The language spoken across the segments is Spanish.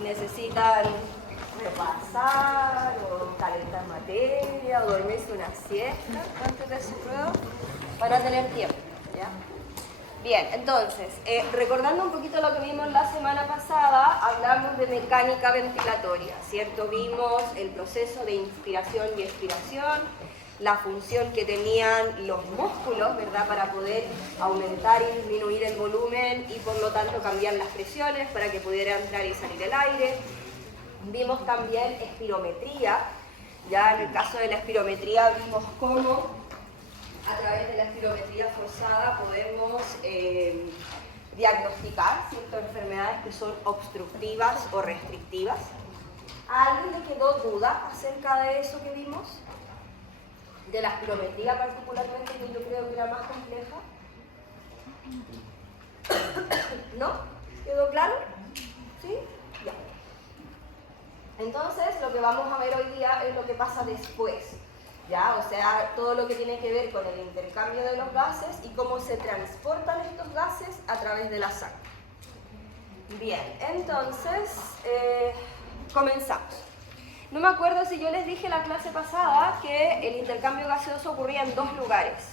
si necesitan repasar o calentar materia o dormirse una siesta antes de su prueba, van a tener tiempo, ¿ya? Bien, entonces, recordando un poquito lo que vimos la semana pasada, hablamos de mecánica ventilatoria, ¿cierto? Vimos el proceso de inspiración y expiración, la función que tenían los músculos, ¿verdad? Para poder aumentar y disminuir el volumen y por lo tanto cambiar las presiones para que pudiera entrar y salir el aire. Vimos también espirometría, ya en el caso de la espirometría vimos cómo a través de la espirometría forzada podemos diagnosticar ciertas enfermedades que son obstructivas o restrictivas. ¿A alguien le quedó duda acerca de eso que vimos? De la espirometría particularmente, que yo creo que era más compleja. ¿No? ¿Quedó claro? ¿Sí? Ya. Entonces, lo que vamos a ver hoy día es lo que pasa después. ¿Ya? O sea, todo lo que tiene que ver con el intercambio de los gases y cómo se transportan estos gases a través de la sangre. Bien, entonces, comenzamos. No me acuerdo si yo les dije la clase pasada que el intercambio gaseoso ocurría en dos lugares.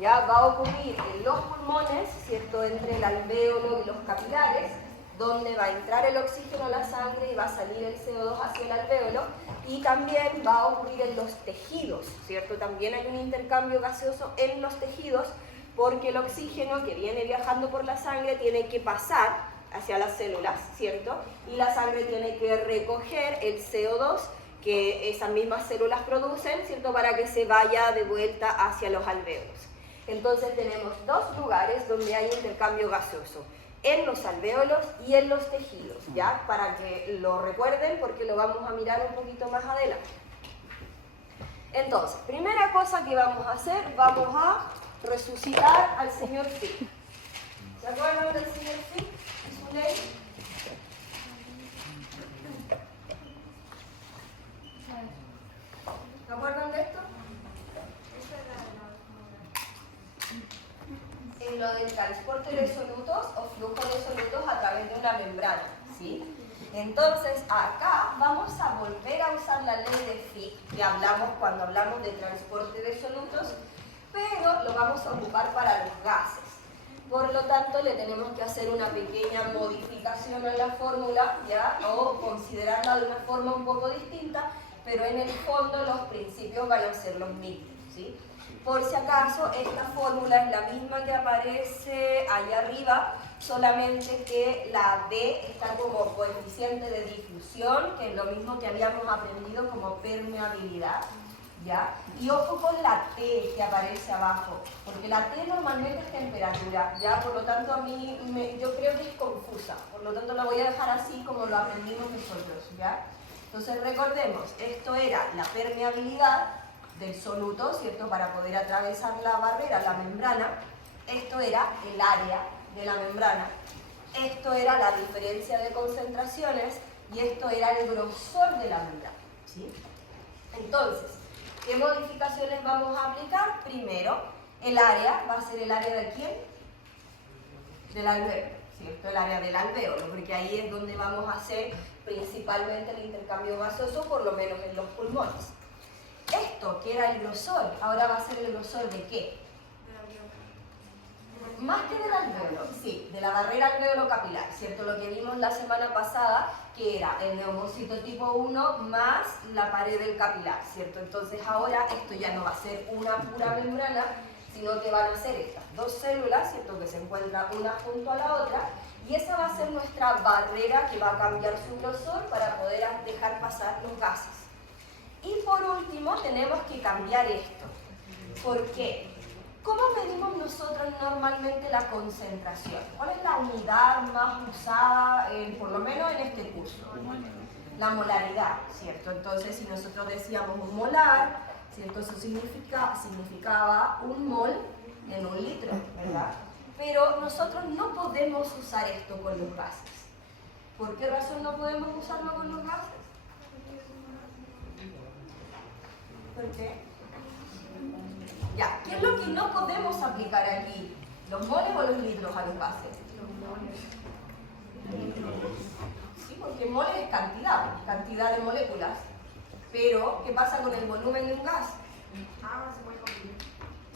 Ya va a ocurrir en los pulmones, ¿cierto? Entre el alvéolo y los capilares, donde va a entrar el oxígeno a la sangre y va a salir el CO2 hacia el alvéolo, y también va a ocurrir en los tejidos, ¿cierto? También hay un intercambio gaseoso en los tejidos porque el oxígeno que viene viajando por la sangre tiene que pasar hacia las células, ¿cierto? Y la sangre tiene que recoger el CO2 que esas mismas células producen, ¿cierto? Para que se vaya de vuelta hacia los alvéolos. Entonces tenemos dos lugares donde hay intercambio gaseoso, en los alvéolos y en los tejidos, ¿ya? Para que lo recuerden porque lo vamos a mirar un poquito más adelante. Entonces, primera cosa que vamos a hacer, vamos a resucitar al señor Fick. ¿Se acuerdan del señor Fick y su ley? ¿Se acuerdan de esto? En lo del transporte de solutos o flujo de solutos a través de una membrana, ¿sí? Entonces, acá vamos a volver a usar la ley de Fick, que hablamos cuando hablamos de transporte de solutos, pero lo vamos a ocupar para los gases. Por lo tanto, le tenemos que hacer una pequeña modificación a la fórmula, ¿ya? O considerarla de una forma un poco distinta, pero en el fondo los principios van a ser los mismos, ¿sí? Por si acaso, esta fórmula es la misma que aparece allá arriba, solamente que la D está como coeficiente de difusión, que es lo mismo que habíamos aprendido como permeabilidad, ¿ya? Y ojo con la T que aparece abajo, porque la T normalmente es temperatura, ¿ya? Por lo tanto, yo creo que es confusa, por lo tanto la voy a dejar así como lo aprendimos nosotros, ¿ya? Entonces recordemos, esto era la permeabilidad del soluto, ¿cierto? Para poder atravesar la barrera, la membrana. Esto era el área de la membrana. Esto era la diferencia de concentraciones y esto era el grosor de la membrana, ¿sí? Entonces, ¿qué modificaciones vamos a aplicar? Primero, el área va a ser el área de ¿quién? Del alvéolo, ¿cierto? El área del alvéolo, porque ahí es donde vamos a hacer principalmente el intercambio gaseoso, por lo menos en los pulmones. Esto, que era el grosor, ahora va a ser el grosor ¿de qué? Más que del alvéolo, sí, de la barrera alvéolo capilar, ¿cierto? Lo que vimos la semana pasada, que era el neumocito tipo 1 más la pared del capilar, ¿cierto? Entonces ahora esto ya no va a ser una pura membrana, sino que van a ser estas dos células, ¿cierto? Que se encuentran una junto a la otra, y esa va a ser nuestra barrera que va a cambiar su grosor para poder dejar pasar los gases. Y por último tenemos que cambiar esto. ¿Por qué? ¿Cómo medimos nosotros normalmente la concentración? ¿Cuál es la unidad más usada, por lo menos en este curso? La molaridad, ¿cierto? Entonces, si nosotros decíamos un molar, ¿cierto? Eso significaba un mol en un litro, ¿verdad? Pero nosotros no podemos usar esto con los gases. ¿Por qué razón no podemos usarlo con los gases? ¿Por qué? Ya, ¿qué es lo que no podemos aplicar aquí? ¿Los moles o los litros a los gases? Los moles. ¿Sí? ¿Por qué? que mole es cantidad, cantidad de moléculas. Pero, ¿qué pasa con el volumen de un gas? Se puede confundir.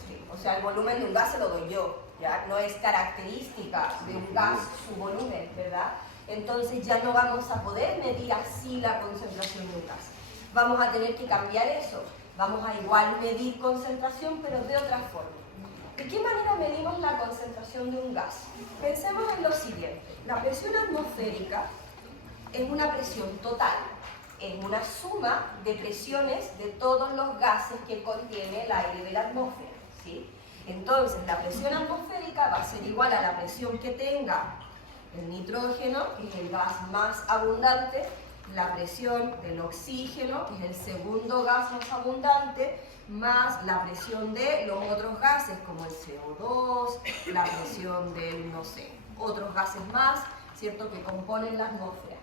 Sí, o sea, el volumen de un gas se lo doy yo, ¿ya? No es característica de un gas su volumen, ¿verdad? Entonces ya no vamos a poder medir así la concentración de un gas. Vamos a tener que cambiar eso. Vamos a igual medir concentración, pero de otra forma. ¿De qué manera medimos la concentración de un gas? Pensemos en lo siguiente. La presión atmosférica es una presión total. Es una suma de presiones de todos los gases que contiene el aire de la atmósfera, ¿sí? Entonces, la presión atmosférica va a ser igual a la presión que tenga el nitrógeno, que es el gas más abundante, la presión del oxígeno, que es el segundo gas más abundante, más la presión de los otros gases, como el CO2, la presión del, no sé, otros gases más, ¿cierto?, que componen la atmósfera.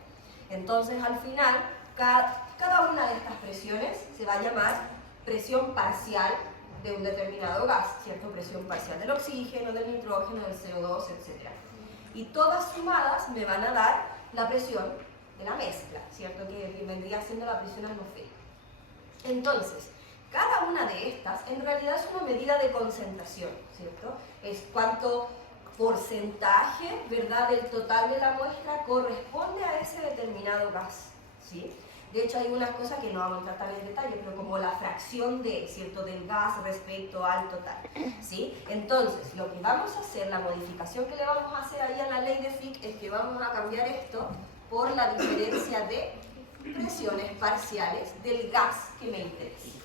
Entonces, al final, cada una de estas presiones se va a llamar presión parcial de un determinado gas, ¿cierto? Presión parcial del oxígeno, del nitrógeno, del CO2, etc. Y todas sumadas me van a dar la presión de la mezcla, ¿cierto? Que vendría siendo la presión atmosférica. Entonces, cada una de estas en realidad es una medida de concentración, ¿cierto? Es cuánto porcentaje, ¿verdad?, del total de la muestra corresponde a ese determinado gas, ¿sí? De hecho, hay unas cosas que no vamos a tratar en detalle, pero como la fracción de, ¿cierto?, del gas respecto al total, ¿sí? Entonces, lo que vamos a hacer, la modificación que le vamos a hacer ahí a la ley de Fick es que vamos a cambiar esto por la diferencia de presiones parciales del gas que me interesa,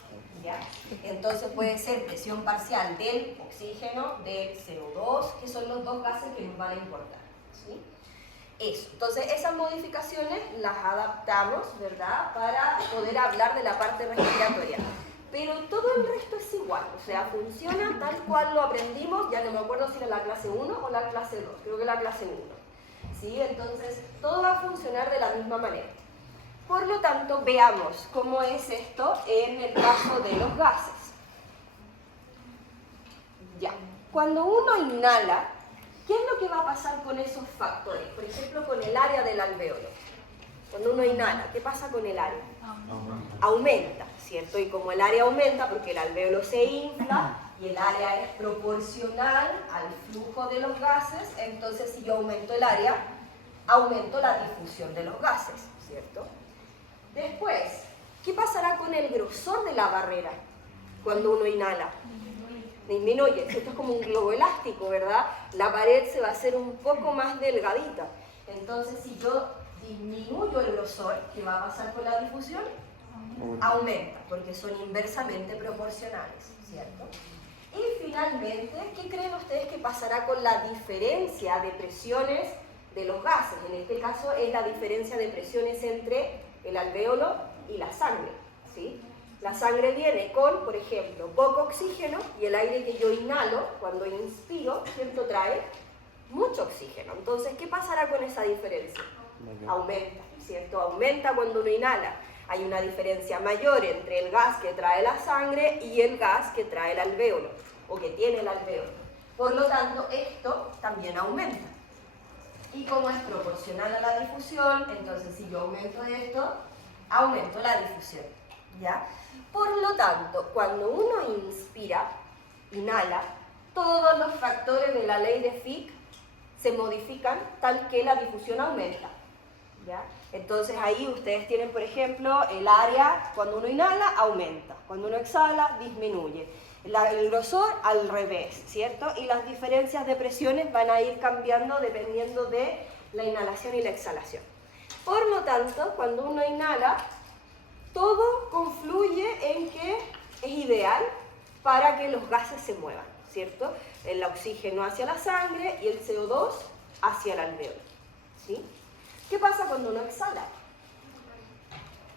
¿ya? Entonces puede ser presión parcial del oxígeno, del CO2, que son los dos gases que nos van a importar, ¿sí? Eso. Entonces esas modificaciones las adaptamos, ¿verdad?, para poder hablar de la parte respiratoria. Pero todo el resto es igual, o sea, funciona tal cual lo aprendimos, ya no me acuerdo si era la clase 1 o la clase 2, creo que la clase 1. ¿Sí? Entonces todo va a funcionar de la misma manera. Por lo tanto, veamos cómo es esto en el caso de los gases. Ya, cuando uno inhala, ¿qué es lo que va a pasar con esos factores? Por ejemplo, con el área del alvéolo. Cuando uno inhala, ¿qué pasa con el área? Aumenta, ¿cierto? Y como el área aumenta, porque el alvéolo se infla y el área es proporcional al flujo de los gases, entonces si yo aumento el área, aumento la difusión de los gases, ¿cierto? Después, ¿qué pasará con el grosor de la barrera cuando uno inhala? Disminuye. Esto es como un globo elástico, ¿verdad? La pared se va a hacer un poco más delgadita. Entonces, si yo disminuyo el grosor, ¿qué va a pasar con la difusión? Aumenta, porque son inversamente proporcionales, ¿cierto? Y finalmente, ¿qué creen ustedes que pasará con la diferencia de presiones de los gases? En este caso es la diferencia de presiones entre el alvéolo y la sangre, ¿sí? La sangre viene con, por ejemplo, poco oxígeno y el aire que yo inhalo, cuando inspiro, ¿cierto?, trae mucho oxígeno. Entonces, ¿qué pasará con esa diferencia? Aumenta, ¿cierto? Aumenta cuando uno inhala. Hay una diferencia mayor entre el gas que trae la sangre y el gas que trae el alvéolo, o que tiene el alvéolo. Por lo tanto, esto también aumenta. Y como es proporcional a la difusión, entonces si yo aumento esto, aumento la difusión, ¿ya? Por lo tanto, cuando uno inspira, inhala, todos los factores de la ley de Fick se modifican tal que la difusión aumenta, ¿ya? Entonces ahí ustedes tienen, por ejemplo, el área, cuando uno inhala, aumenta, cuando uno exhala, disminuye. El grosor al revés, ¿cierto? Y las diferencias de presiones van a ir cambiando dependiendo de la inhalación y la exhalación. Por lo tanto, cuando uno inhala, todo confluye en que es ideal para que los gases se muevan, ¿cierto? El oxígeno hacia la sangre y el CO2 hacia el alvéolo, ¿sí? ¿Qué pasa cuando uno exhala?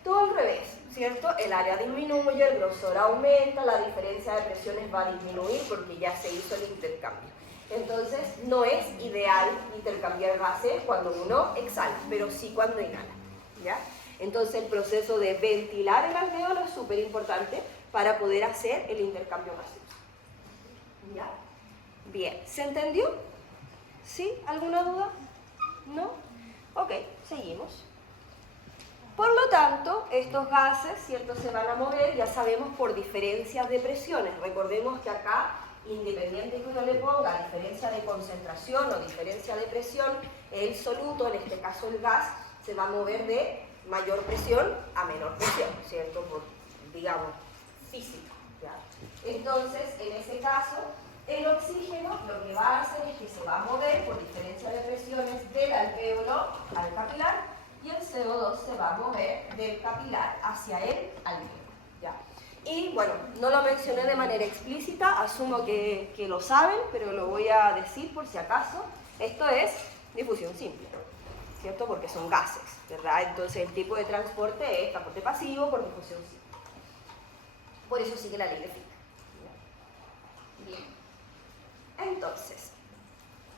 Todo al revés, ¿cierto? El área disminuye, el grosor aumenta, la diferencia de presiones va a disminuir porque ya se hizo el intercambio. Entonces, no es ideal intercambiar gases cuando uno exhala, pero sí cuando inhala, ¿ya? Entonces, el proceso de ventilar el alvéolo es súper importante para poder hacer el intercambio gaseoso, ¿ya? Bien, ¿se entendió? ¿Sí? ¿Alguna duda? ¿No? Ok, seguimos. Por lo tanto, estos gases, ¿cierto?, se van a mover, ya sabemos, por diferencias de presiones. Recordemos que acá, independiente de que uno le ponga diferencia de concentración o diferencia de presión, el soluto, en este caso el gas, se va a mover de mayor presión a menor presión, ¿cierto?, por, digamos, física, ¿ya? Entonces, en ese caso, el oxígeno lo que va a hacer es que se va a mover por diferencia de presiones del alvéolo al capilar, y el CO2 se va a mover del capilar hacia el alvéolo, ¿ya? Y bueno, no lo mencioné de manera explícita, asumo que lo saben, pero lo voy a decir por si acaso. Esto es difusión simple, ¿cierto? Porque son gases, ¿verdad? Entonces el tipo de transporte es transporte pasivo por difusión simple. Por eso sigue la ley de Fick. Bien. Entonces,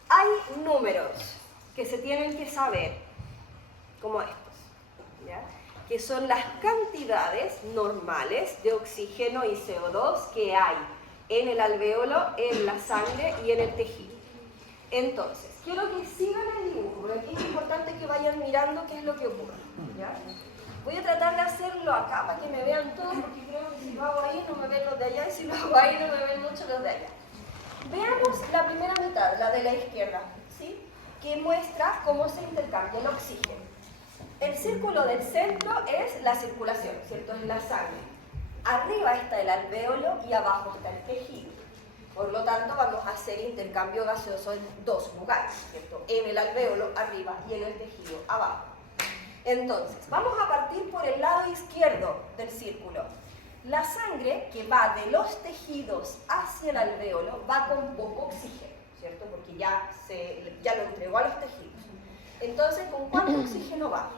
hay números que se tienen que saber, como estos, ¿ya?, que son las cantidades normales de oxígeno y CO2 que hay en el alvéolo, en la sangre y en el tejido. Entonces, quiero que sigan el dibujo, porque aquí es importante que vayan mirando qué es lo que ocurre, ¿ya? Voy a tratar de hacerlo acá para que me vean todos, porque creo que si lo hago ahí no me ven los de allá, y si lo hago ahí no me ven mucho los de allá. Veamos la primera mitad, la de la izquierda, ¿sí?, que muestra cómo se intercambia el oxígeno. El círculo del centro es la circulación, ¿cierto?, es la sangre. Arriba está el alvéolo y abajo está el tejido. Por lo tanto, vamos a hacer intercambio gaseoso en dos lugares, ¿cierto?, en el alvéolo arriba y en el tejido abajo. Entonces, vamos a partir por el lado izquierdo del círculo. La sangre que va de los tejidos hacia el alvéolo va con poco oxígeno, ¿cierto?, porque ya lo entregó a los tejidos. Entonces, ¿con cuánto oxígeno va?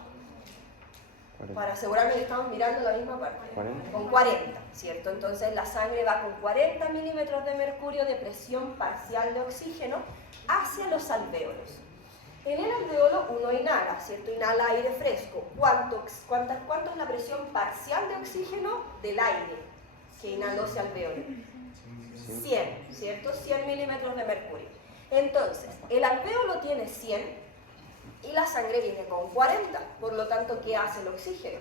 40. Para asegurarme que estamos mirando la misma parte. 40. Con 40, ¿cierto? Entonces la sangre va con 40 milímetros de mercurio de presión parcial de oxígeno hacia los alvéolos. En el alvéolo uno inhala, ¿cierto? Inhala aire fresco. ¿Cuánto es la presión parcial de oxígeno del aire que inhaló ese alvéolo? 100, ¿cierto? 100 milímetros de mercurio. Entonces, el alvéolo tiene 100 y la sangre viene con 40. Por lo tanto, ¿qué hace el oxígeno?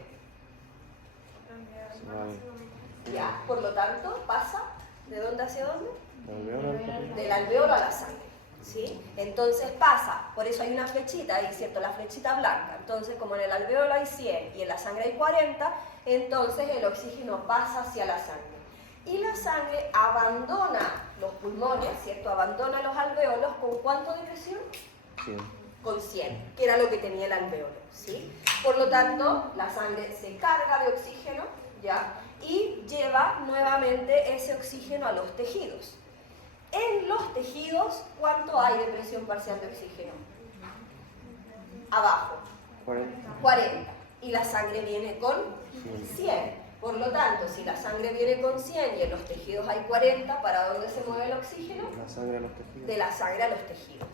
Ya, por lo tanto, pasa ¿de dónde hacia dónde? Del alvéolo a la sangre, ¿sí? Entonces pasa, por eso hay una flechita ahí, ¿cierto? La flechita blanca. Entonces, como en el alvéolo hay 100 y en la sangre hay 40, entonces el oxígeno pasa hacia la sangre. Y la sangre abandona los pulmones, ¿cierto? Abandona los alvéolos, ¿con cuánto de presión? 100. Con 100, que era lo que tenía el alvéolo, ¿sí? Por lo tanto, la sangre se carga de oxígeno, ¿ya?, y lleva nuevamente ese oxígeno a los tejidos. En los tejidos, ¿cuánto hay de presión parcial de oxígeno? Abajo. 40. Y la sangre viene con 100. Por lo tanto, si la sangre viene con 100 y en los tejidos hay 40, ¿para dónde se mueve el oxígeno? La sangre a los tejidos. De la sangre a los tejidos,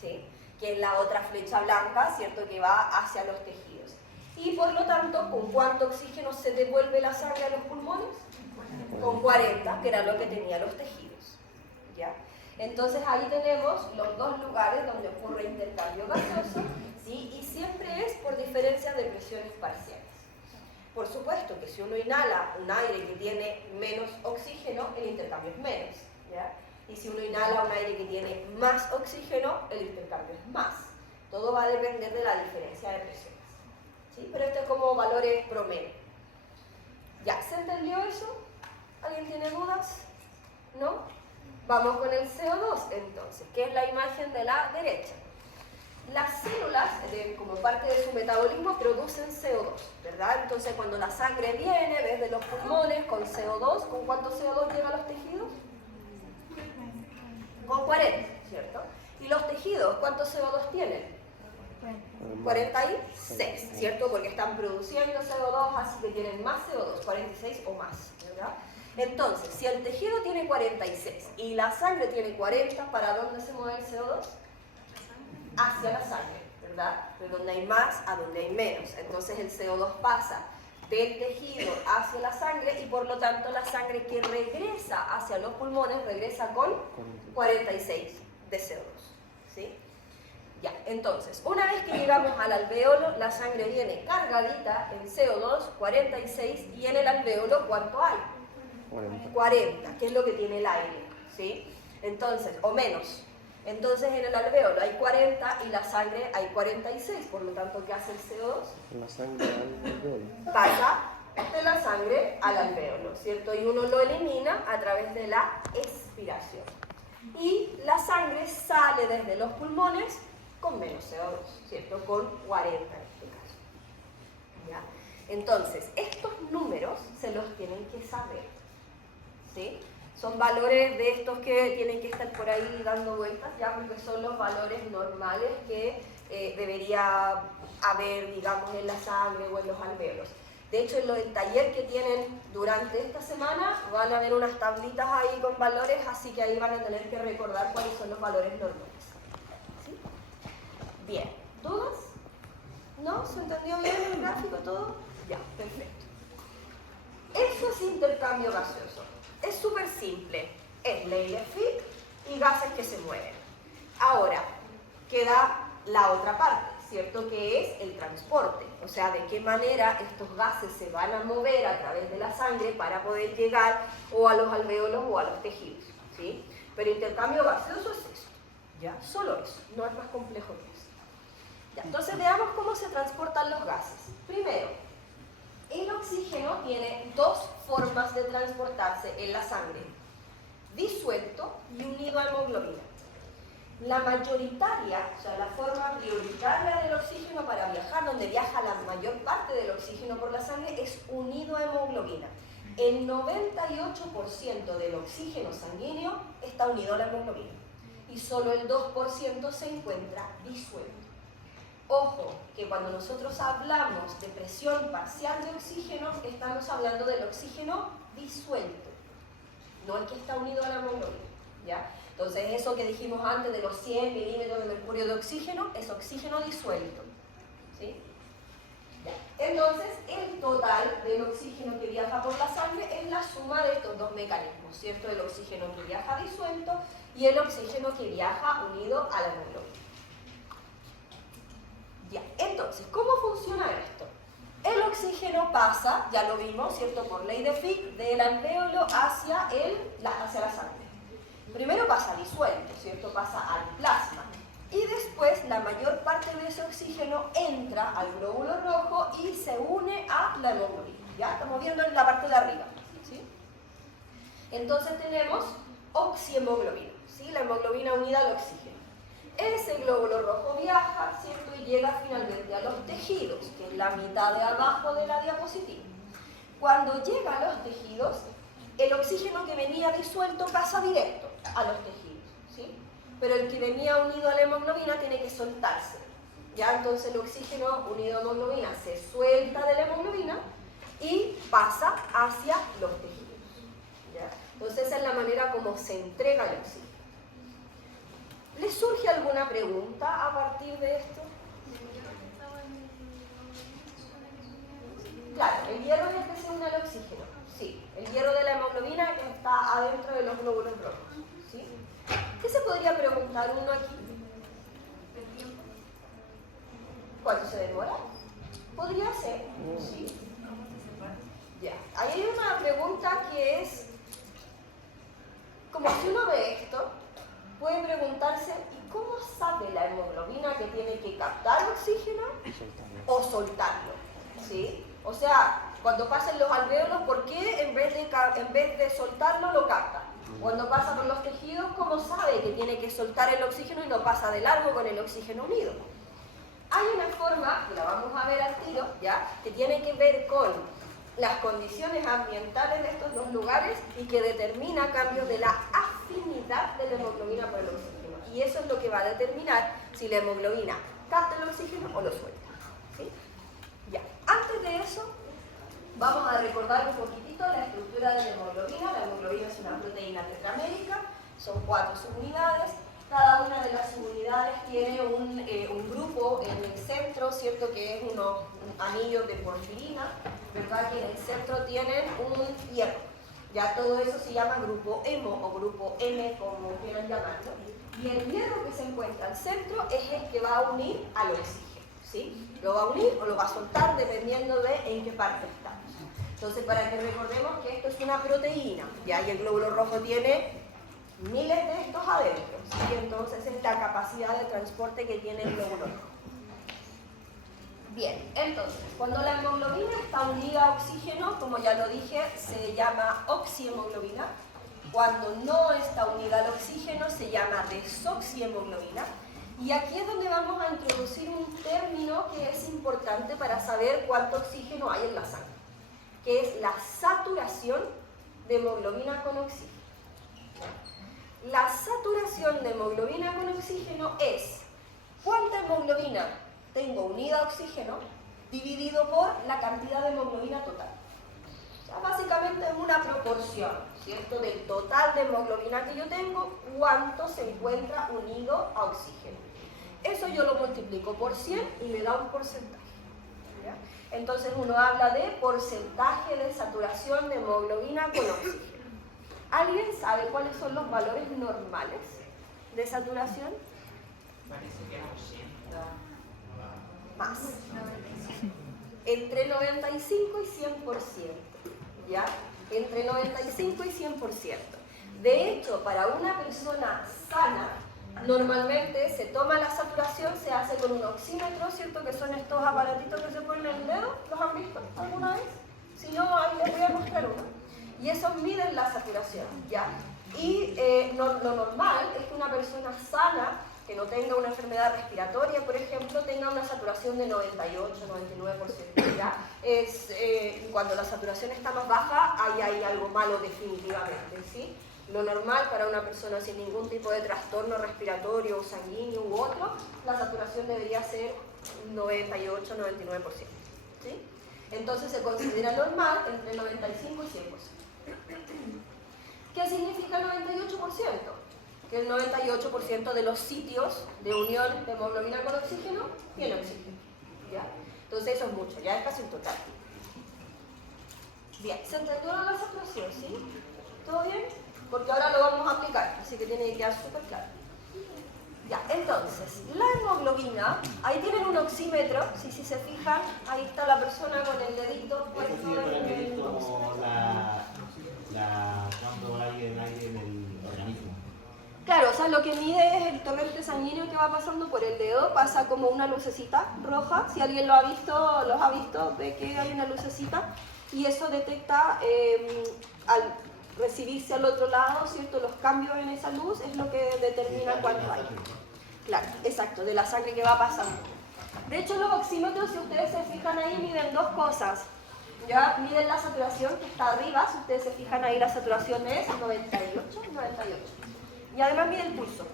¿sí?, que es la otra flecha blanca, ¿cierto?, que va hacia los tejidos. Y por lo tanto, ¿con cuánto oxígeno se devuelve la sangre a los pulmones? Con 40, que era lo que tenía los tejidos, ¿ya? Entonces ahí tenemos los dos lugares donde ocurre intercambio gaseoso, ¿sí?, y siempre es por diferencia de presiones parciales. Por supuesto que si uno inhala un aire que tiene menos oxígeno, el intercambio es menos, ¿ya? Y si uno inhala un aire que tiene más oxígeno, el intercambio es más. Todo va a depender de la diferencia de presiones, ¿sí? Pero esto es como valores promedio. ¿Ya se entendió eso? ¿Alguien tiene dudas? ¿No? Vamos con el CO2 entonces, que es la imagen de la derecha. Las células, como parte de su metabolismo, producen CO2, ¿verdad? Entonces cuando la sangre viene desde los pulmones con CO2, ¿con cuánto CO2 llega a los tejidos? Con 40, ¿cierto? ¿Y los tejidos cuántos CO2 tienen? 46, ¿cierto? Porque están produciendo CO2, así que tienen más CO2, 46 o más, ¿verdad? Entonces, si el tejido tiene 46 y la sangre tiene 40, ¿para dónde se mueve el CO2? Hacia la sangre, ¿verdad? De donde hay más a donde hay menos. Entonces el CO2 pasa del tejido hacia la sangre y por lo tanto la sangre que regresa hacia los pulmones regresa con 46 de CO2, ¿sí? Ya, entonces, una vez que llegamos al alvéolo, la sangre viene cargadita en CO2, 46, y en el alvéolo, ¿cuánto hay? 40, que es lo que tiene el aire, ¿sí? Entonces, o menos. Entonces, en el alvéolo hay 40 y la sangre hay 46, por lo tanto, ¿qué hace el CO2? La sangre al alvéolo. Pasa de la sangre al alvéolo, ¿cierto? Y uno lo elimina a través de la expiración. Y la sangre sale desde los pulmones con menos CO2, ¿cierto? Con 40 en este caso. ¿Ya? Entonces, estos números se los tienen que saber, ¿sí? Son valores de estos que tienen que estar por ahí dando vueltas, ya, porque son los valores normales que debería haber, digamos, en la sangre o en los alvéolos. De hecho, en el taller que tienen durante esta semana van a ver unas tablitas ahí con valores, así que ahí van a tener que recordar cuáles son los valores normales. ¿Sí? Bien. ¿Dudas? ¿No? ¿Se entendió bien el gráfico todo? Ya, perfecto. Eso es intercambio gaseoso. Es súper simple. Es ley de Fick y gases que se mueven. Ahora, queda la otra parte, ¿cierto? Que es el transporte. O sea, de qué manera estos gases se van a mover a través de la sangre para poder llegar o a los alvéolos o a los tejidos, ¿sí? Pero intercambio gaseoso es eso, ¿ya? Solo eso, no es más complejo que eso. Ya, entonces veamos cómo se transportan los gases. Primero, el oxígeno tiene dos formas de transportarse en la sangre: disuelto y unido a hemoglobina. La mayoritaria, o sea, la forma prioritaria del oxígeno para viajar, donde viaja la mayor parte del oxígeno por la sangre, es unido a hemoglobina. El 98% del oxígeno sanguíneo está unido a la hemoglobina y solo el 2% se encuentra disuelto. Ojo, que cuando nosotros hablamos de presión parcial de oxígeno, estamos hablando del oxígeno disuelto, no el que está unido a la hemoglobina, ¿ya? Entonces, eso que dijimos antes de los 100 milímetros de mercurio de oxígeno es oxígeno disuelto, ¿sí? Ya. Entonces, el total del oxígeno que viaja por la sangre es la suma de estos dos mecanismos, ¿cierto? El oxígeno que viaja disuelto y el oxígeno que viaja unido a la hemoglobina. Ya, entonces, ¿cómo funciona esto? El oxígeno pasa, ya lo vimos, ¿cierto? Por ley de Fick, del alvéolo hacia la sangre. Primero pasa disuelto, ¿cierto? Pasa al plasma. Y después la mayor parte de ese oxígeno entra al glóbulo rojo y se une a la hemoglobina. ¿Ya? Estamos viendo en la parte de arriba, ¿sí? Entonces tenemos oxihemoglobina, ¿sí? La hemoglobina unida al oxígeno. Ese glóbulo rojo viaja, ¿cierto? Y llega finalmente a los tejidos, que es la mitad de abajo de la diapositiva. Cuando llega a los tejidos, el oxígeno que venía disuelto pasa directo a los tejidos, ¿sí? Pero el que venía unido a la hemoglobina tiene que soltarse, ¿ya? Entonces el oxígeno unido a la hemoglobina se suelta de la hemoglobina y pasa hacia los tejidos, ¿ya? Entonces esa es la manera como se entrega el oxígeno. ¿Les surge alguna pregunta a partir de esto? Claro, el hierro es el que se une al oxígeno, sí. El hierro de la hemoglobina que está adentro de los glóbulos rojos, ¿sí? ¿Qué se podría preguntar uno aquí? ¿Cuánto se demora? Podría ser, sí. Ya, ahí hay una pregunta que es, como si uno ve esto, puede preguntarse, ¿y cómo sabe la hemoglobina que tiene que captar oxígeno o soltarlo? ¿Sí? O sea, cuando pasan los alvéolos, ¿por qué en vez de soltarlo lo capta? Cuando pasa por los tejidos, ¿cómo sabe que tiene que soltar el oxígeno y no pasa de largo con el oxígeno unido? Hay una forma, que la vamos a ver al tiro, ¿ya? Que tiene que ver con las condiciones ambientales de estos dos lugares y que determina cambios de la afinidad de la hemoglobina por el oxígeno. Y eso es lo que va a determinar si la hemoglobina capta el oxígeno o lo suelta, ¿sí? Ya, antes de eso, vamos a recordar un poquitito la estructura de la hemoglobina. La hemoglobina es una proteína tetramérica, son 4 subunidades. Cada una de las subunidades tiene un grupo en el centro, ¿cierto? Que es unos anillos de porfirina, ¿verdad? Que en el centro tienen un hierro. Ya todo eso se llama grupo hemo o grupo N, como quieran llamarlo. Y el hierro que se encuentra al centro es el que va a unir al oxígeno, ¿sí? Lo va a unir o lo va a soltar dependiendo de en qué parte estamos. Entonces, para que recordemos que esto es una proteína, ¿ya? Y el glóbulo rojo tiene miles de estos adentro, ¿sí? Entonces es la capacidad de transporte que tiene el glóbulo rojo. Bien, entonces, cuando la hemoglobina está unida a oxígeno, como ya lo dije, se llama oxihemoglobina. Cuando no está unida al oxígeno, se llama desoxihemoglobina. Y aquí es donde vamos a introducir un término que es importante para saber cuánto oxígeno hay en la sangre, que es la saturación de hemoglobina con oxígeno. La saturación de hemoglobina con oxígeno es cuánta hemoglobina tengo unida a oxígeno dividido por la cantidad de hemoglobina total. O sea, básicamente es una proporción, ¿cierto? Del total de hemoglobina que yo tengo, cuánto se encuentra unido a oxígeno. Eso yo lo multiplico por 100 y me da un porcentaje, ¿ya? Entonces uno habla de porcentaje de saturación de hemoglobina con oxígeno. ¿Alguien sabe cuáles son los valores normales de saturación? Parece que era 80. Más. Entre 95 y 100%, ¿ya? Entre 95 y 100%. De hecho, para una persona sana, normalmente se toma la saturación, se hace con un oxímetro, ¿cierto? Que son estos aparatitos que se ponen en el dedo. ¿Los han visto alguna vez? Si no, ahí les voy a mostrar uno. Y esos miden la saturación, ¿ya? Y lo normal es que una persona sana, que no tenga una enfermedad respiratoria, por ejemplo, tenga una saturación de 98, 99%, ¿ya? Cuando la saturación está más baja, ahí hay algo malo definitivamente, ¿sí? Lo normal para una persona sin ningún tipo de trastorno respiratorio o sanguíneo u otro, la saturación debería ser 98, 99%, ¿sí? Entonces se considera normal entre 95 y 100%. ¿Qué significa el 98%? Que el 98% de los sitios de unión de hemoglobina con oxígeno tiene oxígeno, ¿ya? Entonces eso es mucho, ya es casi un total. Bien, ¿se entendió la saturación, sí? ¿Todo bien? Porque ahora lo vamos a aplicar, así que tiene que quedar súper claro. Ya, entonces, la hemoglobina, ahí tienen un oxímetro, si se fijan, ahí está la persona con el dedito puesto Eso sirve para en medir el como oxímetro. cuánto hay en aire en el organismo. Claro, o sea, lo que mide es el torrente sanguíneo que va pasando por el dedo, pasa como una lucecita roja, si alguien los ha visto, ve que hay una lucecita, y eso detecta al recibirse al otro lado, ¿cierto? Los cambios en esa luz es lo que determina cuánto hay. Claro, exacto, de la sangre que va pasando. De hecho, los oxímetros, si ustedes se fijan ahí, miden dos cosas. Ya miden la saturación que está arriba, si ustedes se fijan ahí, la saturación es 98. Y además mide el pulso.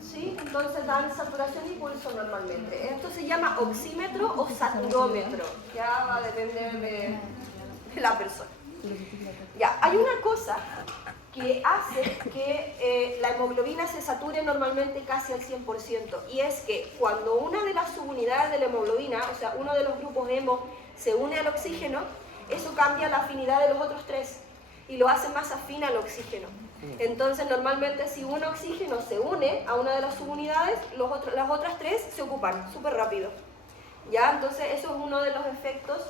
¿Sí? Entonces dan saturación y pulso normalmente. Esto se llama oxímetro o saturómetro. Ya va a depender de la persona. Ya, hay una cosa que hace que la hemoglobina se sature normalmente casi al 100%, y es que cuando una de las subunidades de la hemoglobina, o sea, uno de los grupos hemo, se une al oxígeno, eso cambia la afinidad de los otros tres y lo hace más afín al oxígeno. Entonces, normalmente si un oxígeno se une a una de las subunidades, las otras tres se ocupan súper rápido. ¿Ya? Entonces, eso es uno de los efectos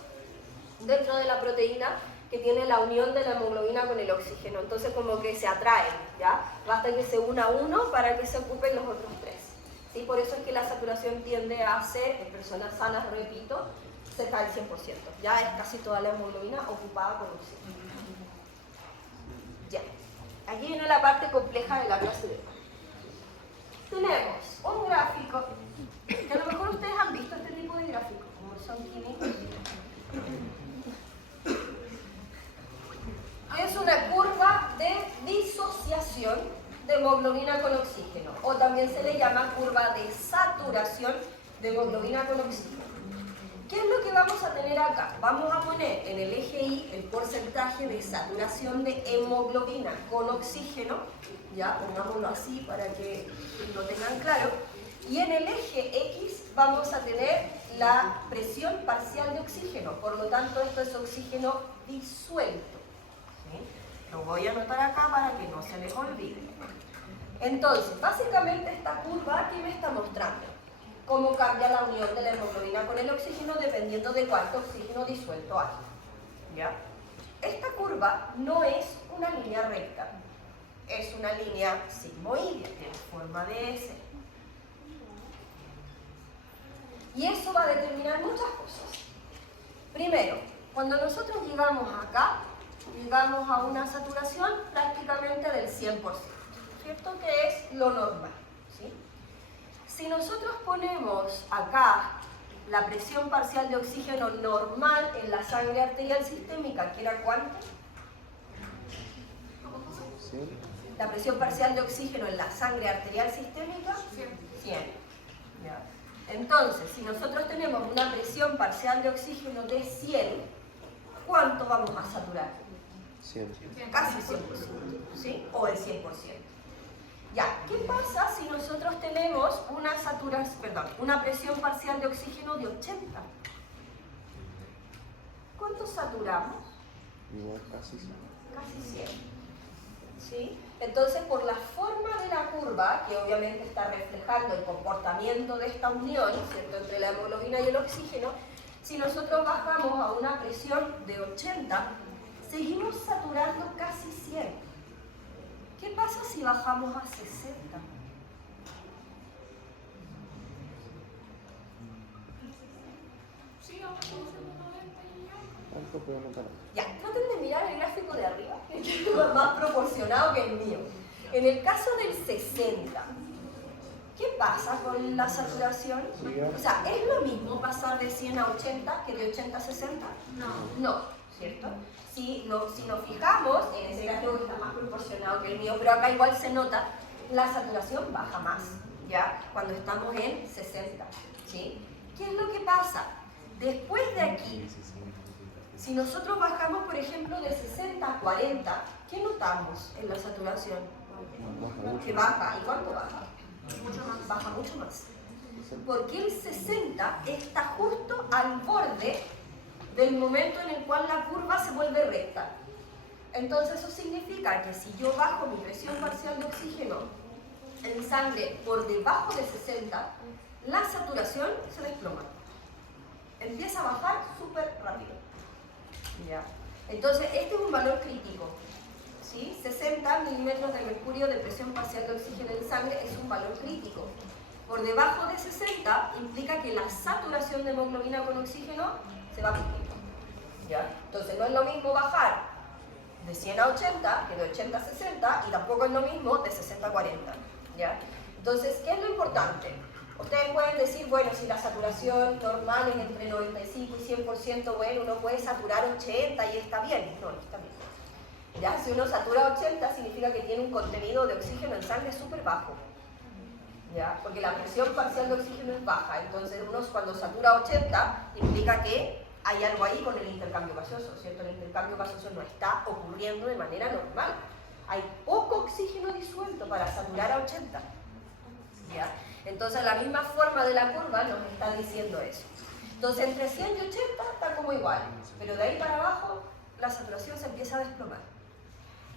dentro de la proteína que tiene la unión de la hemoglobina con el oxígeno. Entonces, como que se atraen, ¿ya? Basta que se una uno para que se ocupen los otros tres. ¿Sí? Por eso es que la saturación tiende a ser, en personas sanas, repito, cerca del 100%. Ya es casi toda la hemoglobina ocupada con oxígeno. Ya. Aquí viene la parte compleja de la clase de hoy. Tenemos un gráfico, que a lo mejor ustedes han visto este tipo de gráficos, como son químicos. Es una curva de disociación de hemoglobina con oxígeno, o también se le llama curva de saturación de hemoglobina con oxígeno. ¿Qué es lo que vamos a tener acá? Vamos a poner en el eje Y el porcentaje de saturación de hemoglobina con oxígeno, ya, pongámoslo así para que lo tengan claro, y en el eje X vamos a tener la presión parcial de oxígeno, por lo tanto esto es oxígeno disuelto. Lo voy a anotar acá para que no se les olvide. Entonces, básicamente esta curva aquí me está mostrando cómo cambia la unión de la hemoglobina con el oxígeno dependiendo de cuánto oxígeno disuelto hay. ¿Ya? Esta curva no es una línea recta, es una línea sigmoidea, tiene forma de S. Y eso va a determinar muchas cosas. Primero, cuando nosotros llegamos acá, llegamos a una saturación prácticamente del 100%, ¿cierto? Que es lo normal, ¿sí? Si nosotros ponemos acá la presión parcial de oxígeno normal en la sangre arterial sistémica, ¿que era cuánto? ¿Sí? La presión parcial de oxígeno en la sangre arterial sistémica, 100. ¿Ya? Entonces, si nosotros tenemos una presión parcial de oxígeno de 100, ¿cuánto vamos a saturar? 100. Casi 100%, ¿sí? O el 100%. Ya, ¿qué pasa si nosotros tenemos una presión parcial de oxígeno de 80? ¿Cuánto saturamos? Igual casi 100. Casi 100. ¿Sí? Entonces, por la forma de la curva, que obviamente está reflejando el comportamiento de esta unión, ¿cierto?, entre la hemoglobina y el oxígeno, si nosotros bajamos a una presión de 80, seguimos saturando casi 100. ¿Qué pasa si bajamos a 60? ¿Cuánto puedo notar? Ya, traten de mirar el gráfico de arriba, que es más proporcionado que el mío. En el caso del 60, ¿qué pasa con la saturación? O sea, ¿es lo mismo pasar de 100 a 80 que de 80 a 60? No, ¿cierto? Si nos fijamos, en ese gráfico está más proporcionado que el mío, pero acá igual se nota, la saturación baja más, ¿ya? Cuando estamos en 60, ¿sí? ¿Qué es lo que pasa? Después de aquí, si nosotros bajamos, por ejemplo, de 60 a 40, ¿qué notamos en la saturación? Que baja. ¿Y cuánto baja? Mucho más. Baja mucho más. Porque el 60 está justo al borde del momento en el cual la curva se vuelve recta. Entonces eso significa que si yo bajo mi presión parcial de oxígeno en sangre por debajo de 60, la saturación se desploma. Empieza a bajar súper rápido. ¿Ya? Entonces este es un valor crítico. ¿Sí? 60 milímetros de mercurio de presión parcial de oxígeno en sangre es un valor crítico. Por debajo de 60 implica que la saturación de hemoglobina con oxígeno se va a cumplir. ¿Ya? Entonces no es lo mismo bajar de 100 a 80 que de 80 a 60 y tampoco es lo mismo de 60 a 40. ¿Ya? Entonces, ¿qué es lo importante? Ustedes pueden decir, bueno, si la saturación normal es entre 95 y 100%, bueno, uno puede saturar 80 y está bien. No, no está bien. ¿Ya? Si uno satura 80 significa que tiene un contenido de oxígeno en sangre súper bajo. ¿Ya? Porque la presión parcial de oxígeno es baja. Entonces uno cuando satura 80 implica que hay algo ahí con el intercambio gaseoso, ¿cierto? El intercambio gaseoso no está ocurriendo de manera normal. Hay poco oxígeno disuelto para saturar a 80. ¿Ya? Entonces la misma forma de la curva nos está diciendo eso. Entonces entre 100 y 80 está como igual, pero de ahí para abajo la saturación se empieza a desplomar.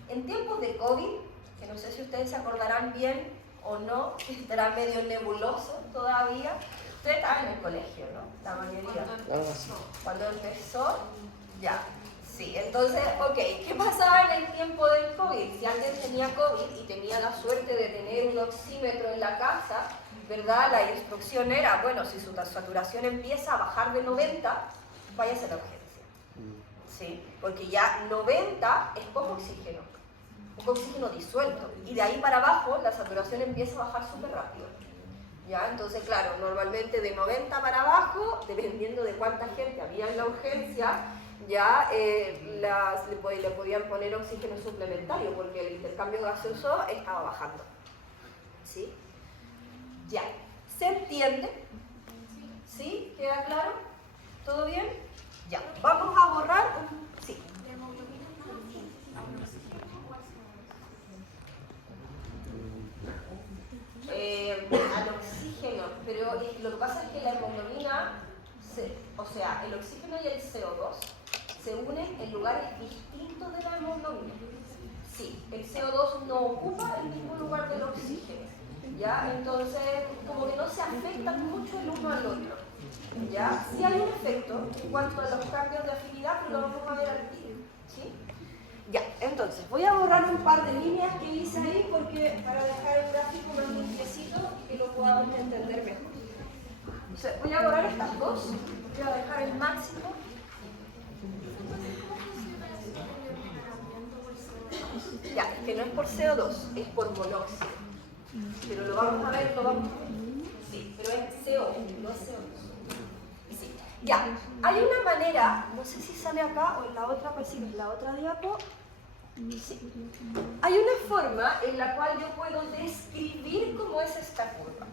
En tiempos de COVID, que no sé si ustedes se acordarán bien o no, estará medio nebuloso todavía. Ustedes estaban en el colegio, ¿no? La mayoría. Cuando empezó, ya. Sí, entonces, ok, ¿qué pasaba en el tiempo del COVID? Si alguien tenía COVID y tenía la suerte de tener un oxímetro en la casa, ¿verdad? La instrucción era, bueno, si su saturación empieza a bajar de 90, váyase a la urgencia. ¿Sí? Porque ya 90 es poco oxígeno disuelto. Y de ahí para abajo la saturación empieza a bajar súper rápido. ¿Ya? Entonces, claro, normalmente de 90 para abajo, dependiendo de cuánta gente había en la urgencia, ya le podían poner oxígeno suplementario porque el intercambio gaseoso estaba bajando. ¿Sí? Ya. ¿Se entiende? ¿Sí? ¿Queda claro? ¿Todo bien? Ya. Vamos a borrar un... Sí. Al oxígeno, pero lo que pasa es que la hemoglobina, o sea, el oxígeno y el CO2 se unen en lugares distintos de la hemoglobina. Sí, el CO2 no ocupa el mismo lugar del oxígeno, ¿ya? Entonces, como que no se afectan mucho el uno al otro, ¿ya? Sí hay un efecto en cuanto a los cambios de afinidad, pero lo vamos a ver al tiro, ¿sí? Ya, entonces, voy a borrar un par de líneas que hice ahí para dejar el gráfico más limpiecito y que lo podamos entender mejor. Entonces, voy a borrar estas dos, voy a dejar el máximo. Ya, es que no es por CO2, es por monóxido. Pero lo vamos a ver, Sí, pero es CO, no es CO2. Sí. Ya, hay una manera, no sé si sale acá o en la otra, pues sí, en la otra diapo. Sí. Hay una forma en la cual yo puedo describir cómo es esta curva,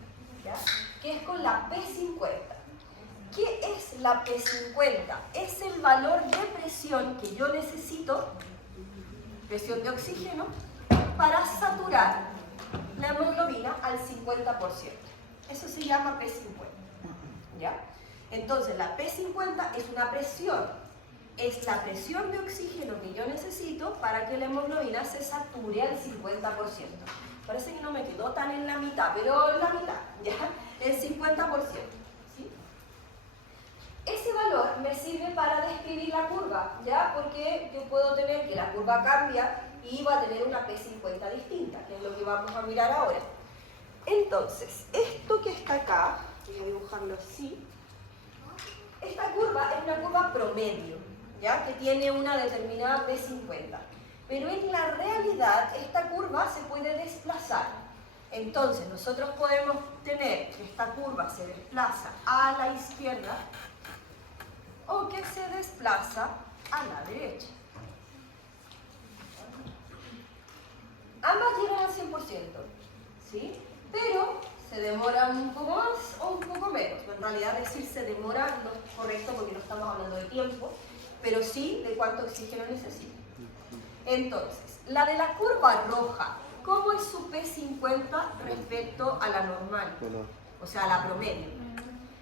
¿ya? Que es con la P50. ¿Qué es la P50? Es el valor de presión que yo necesito, presión de oxígeno, para saturar la hemoglobina al 50%. Eso se llama P50, ¿ya? Entonces, la P50 es una presión, es la presión de oxígeno que yo necesito para que la hemoglobina se sature al 50%. Parece que no me quedó tan en la mitad, pero en la mitad, ¿ya? El 50%, ¿sí? Ese valor me sirve para describir la curva, ¿ya? Porque yo puedo tener que la curva cambia y va a tener una P50 distinta, que es lo que vamos a mirar ahora. Entonces, esto que está acá, voy a dibujarlo así, esta curva es una curva promedio, ¿ya? Que tiene una determinada P50. Pero en la realidad, esta curva se puede desplazar. Entonces, nosotros podemos tener que esta curva se desplaza a la izquierda o que se desplaza a la derecha. Ambas llegan al 100%, ¿sí? Pero se demora un poco más o un poco menos. En realidad decir se demora no es correcto porque no estamos hablando de tiempo, pero sí de cuánto oxígeno necesita. Entonces, la de la curva roja, ¿cómo es su P50 respecto a la normal? O sea, a la promedio.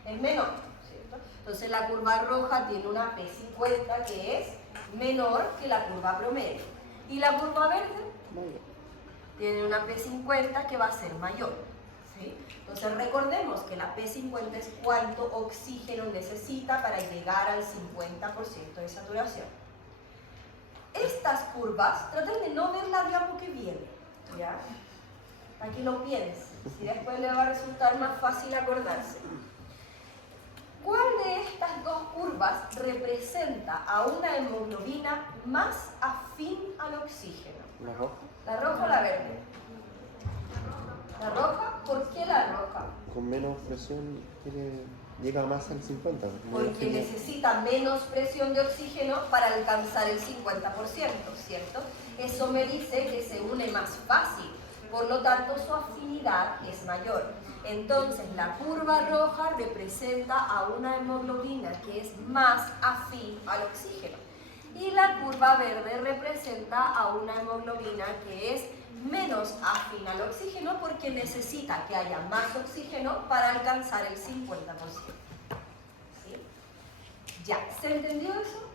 Es menor, ¿cierto? Entonces la curva roja tiene una P50 que es menor que la curva promedio. Y la curva verde tiene una P50 que va a ser mayor, ¿sí? Entonces recordemos que la P50 es cuánto oxígeno necesita para llegar al 50% de saturación. Estas curvas, traten de no ver la diapo que viene, ¿ya? Para que lo piensen, si después le va a resultar más fácil acordarse. ¿Cuál de estas dos curvas representa a una hemoglobina más afín al oxígeno? ¿La roja? ¿La roja o la verde? ¿La roja? ¿Por qué la roja? Con menos presión llega más al 50%. Porque necesita menos presión de oxígeno para alcanzar el 50%, ¿cierto? Eso me dice que se une más fácil, por lo tanto su afinidad es mayor. Entonces la curva roja representa a una hemoglobina que es más afín al oxígeno. Y la curva verde representa a una hemoglobina que es menos afín al oxígeno porque necesita que haya más oxígeno para alcanzar el 50%. ¿Sí? Ya, ¿se entendió eso?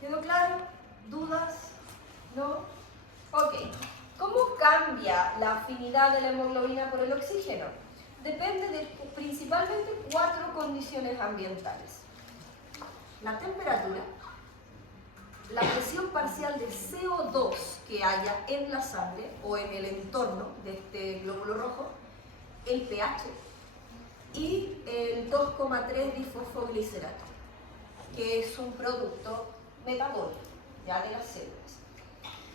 ¿Quedó claro? ¿Dudas? ¿No? Ok. ¿Cómo cambia la afinidad de la hemoglobina por el oxígeno? Depende de principalmente 4 condiciones ambientales. La temperatura, la presión parcial de CO2 que haya en la sangre o en el entorno de este glóbulo rojo, el pH y el 2,3 difosfoglicerato, que es un producto metabólico ya de las células.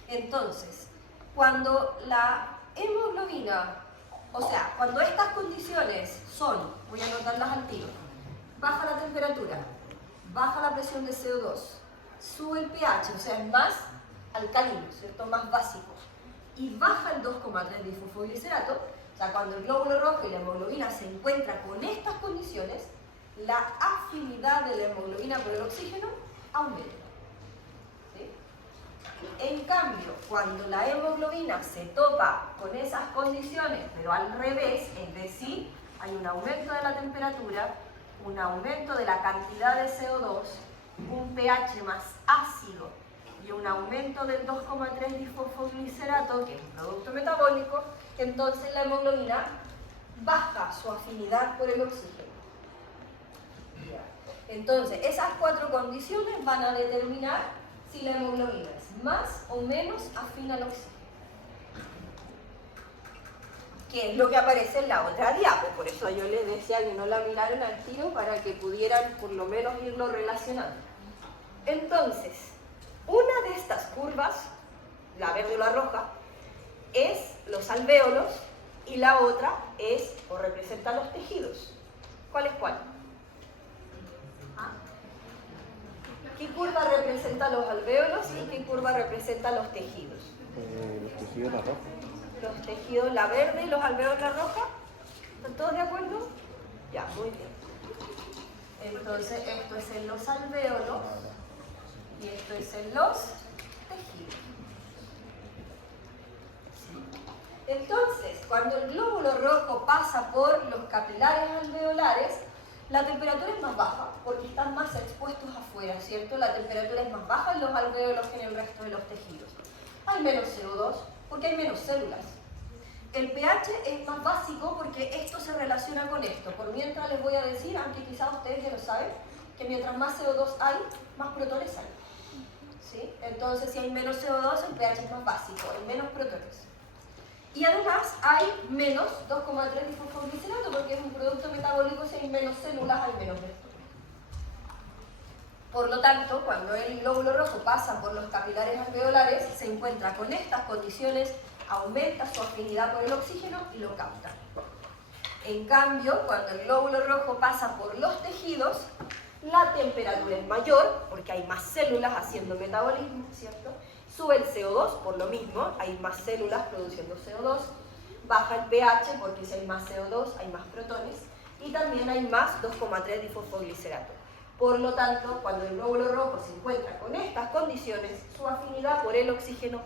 Entonces, cuando la hemoglobina, o sea, cuando estas condiciones son, voy a anotarlas al tiro, baja la temperatura, baja la presión de CO2, sube el pH, o sea, es más alcalino, ¿cierto? Más básico, y baja el 2,3 difosfoglicerato, o sea, cuando el glóbulo rojo y la hemoglobina se encuentran con estas condiciones, la afinidad de la hemoglobina por el oxígeno aumenta. En cambio, cuando la hemoglobina se topa con esas condiciones, pero al revés, es decir, hay un aumento de la temperatura, un aumento de la cantidad de CO2, un pH más ácido y existe un aumento del 2,3 difosfoglicerato, que es un producto metabólico, entonces la hemoglobina baja su afinidad por el oxígeno. Entonces, esas 4 condiciones van a determinar si la hemoglobina es más o menos afín al oxígeno. Que es lo que aparece en la otra diapo. Por eso yo les decía que no la miraran al tiro para que pudieran por lo menos irlo relacionando. Entonces, una de estas curvas, la verde o la roja, es los alvéolos y la otra es o representa los tejidos. ¿Cuál es cuál? ¿Ah? ¿Qué curva representa los alvéolos y qué curva representa los tejidos? Los tejidos la roja. Los tejidos la verde y los alvéolos la roja. ¿Están todos de acuerdo? Ya, muy bien. Entonces, esto es en los alvéolos y esto es en los tejidos. Entonces, cuando el glóbulo rojo pasa por los capilares alveolares, la temperatura es más baja porque están más expuestos afuera, ¿cierto? La temperatura es más baja en los alvéolos que en el resto de los tejidos. Hay menos CO2 porque hay menos células. El pH es más básico porque esto se relaciona con esto. Por mientras les voy a decir, aunque quizás ustedes ya lo saben, que mientras más CO2 hay, más protones hay. ¿Sí? Entonces, si hay menos CO2, el pH es más básico, hay menos protones. Y además hay menos 2,3 difosfoglicerato porque es un producto metabólico, si hay menos células, hay menos vectores. Por lo tanto, cuando el glóbulo rojo pasa por los capilares alveolares, se encuentra con estas condiciones, aumenta su afinidad por el oxígeno y lo capta. En cambio, cuando el glóbulo rojo pasa por los tejidos, la temperatura es mayor, porque hay más células haciendo metabolismo, ¿cierto? Sube el CO2 por lo mismo, hay más células produciendo CO2, baja el pH porque si hay más CO2 hay más protones y también hay más 2,3 difosfoglicerato. Por lo tanto, cuando el glóbulo rojo se encuentra con estas condiciones, su afinidad por el oxígeno,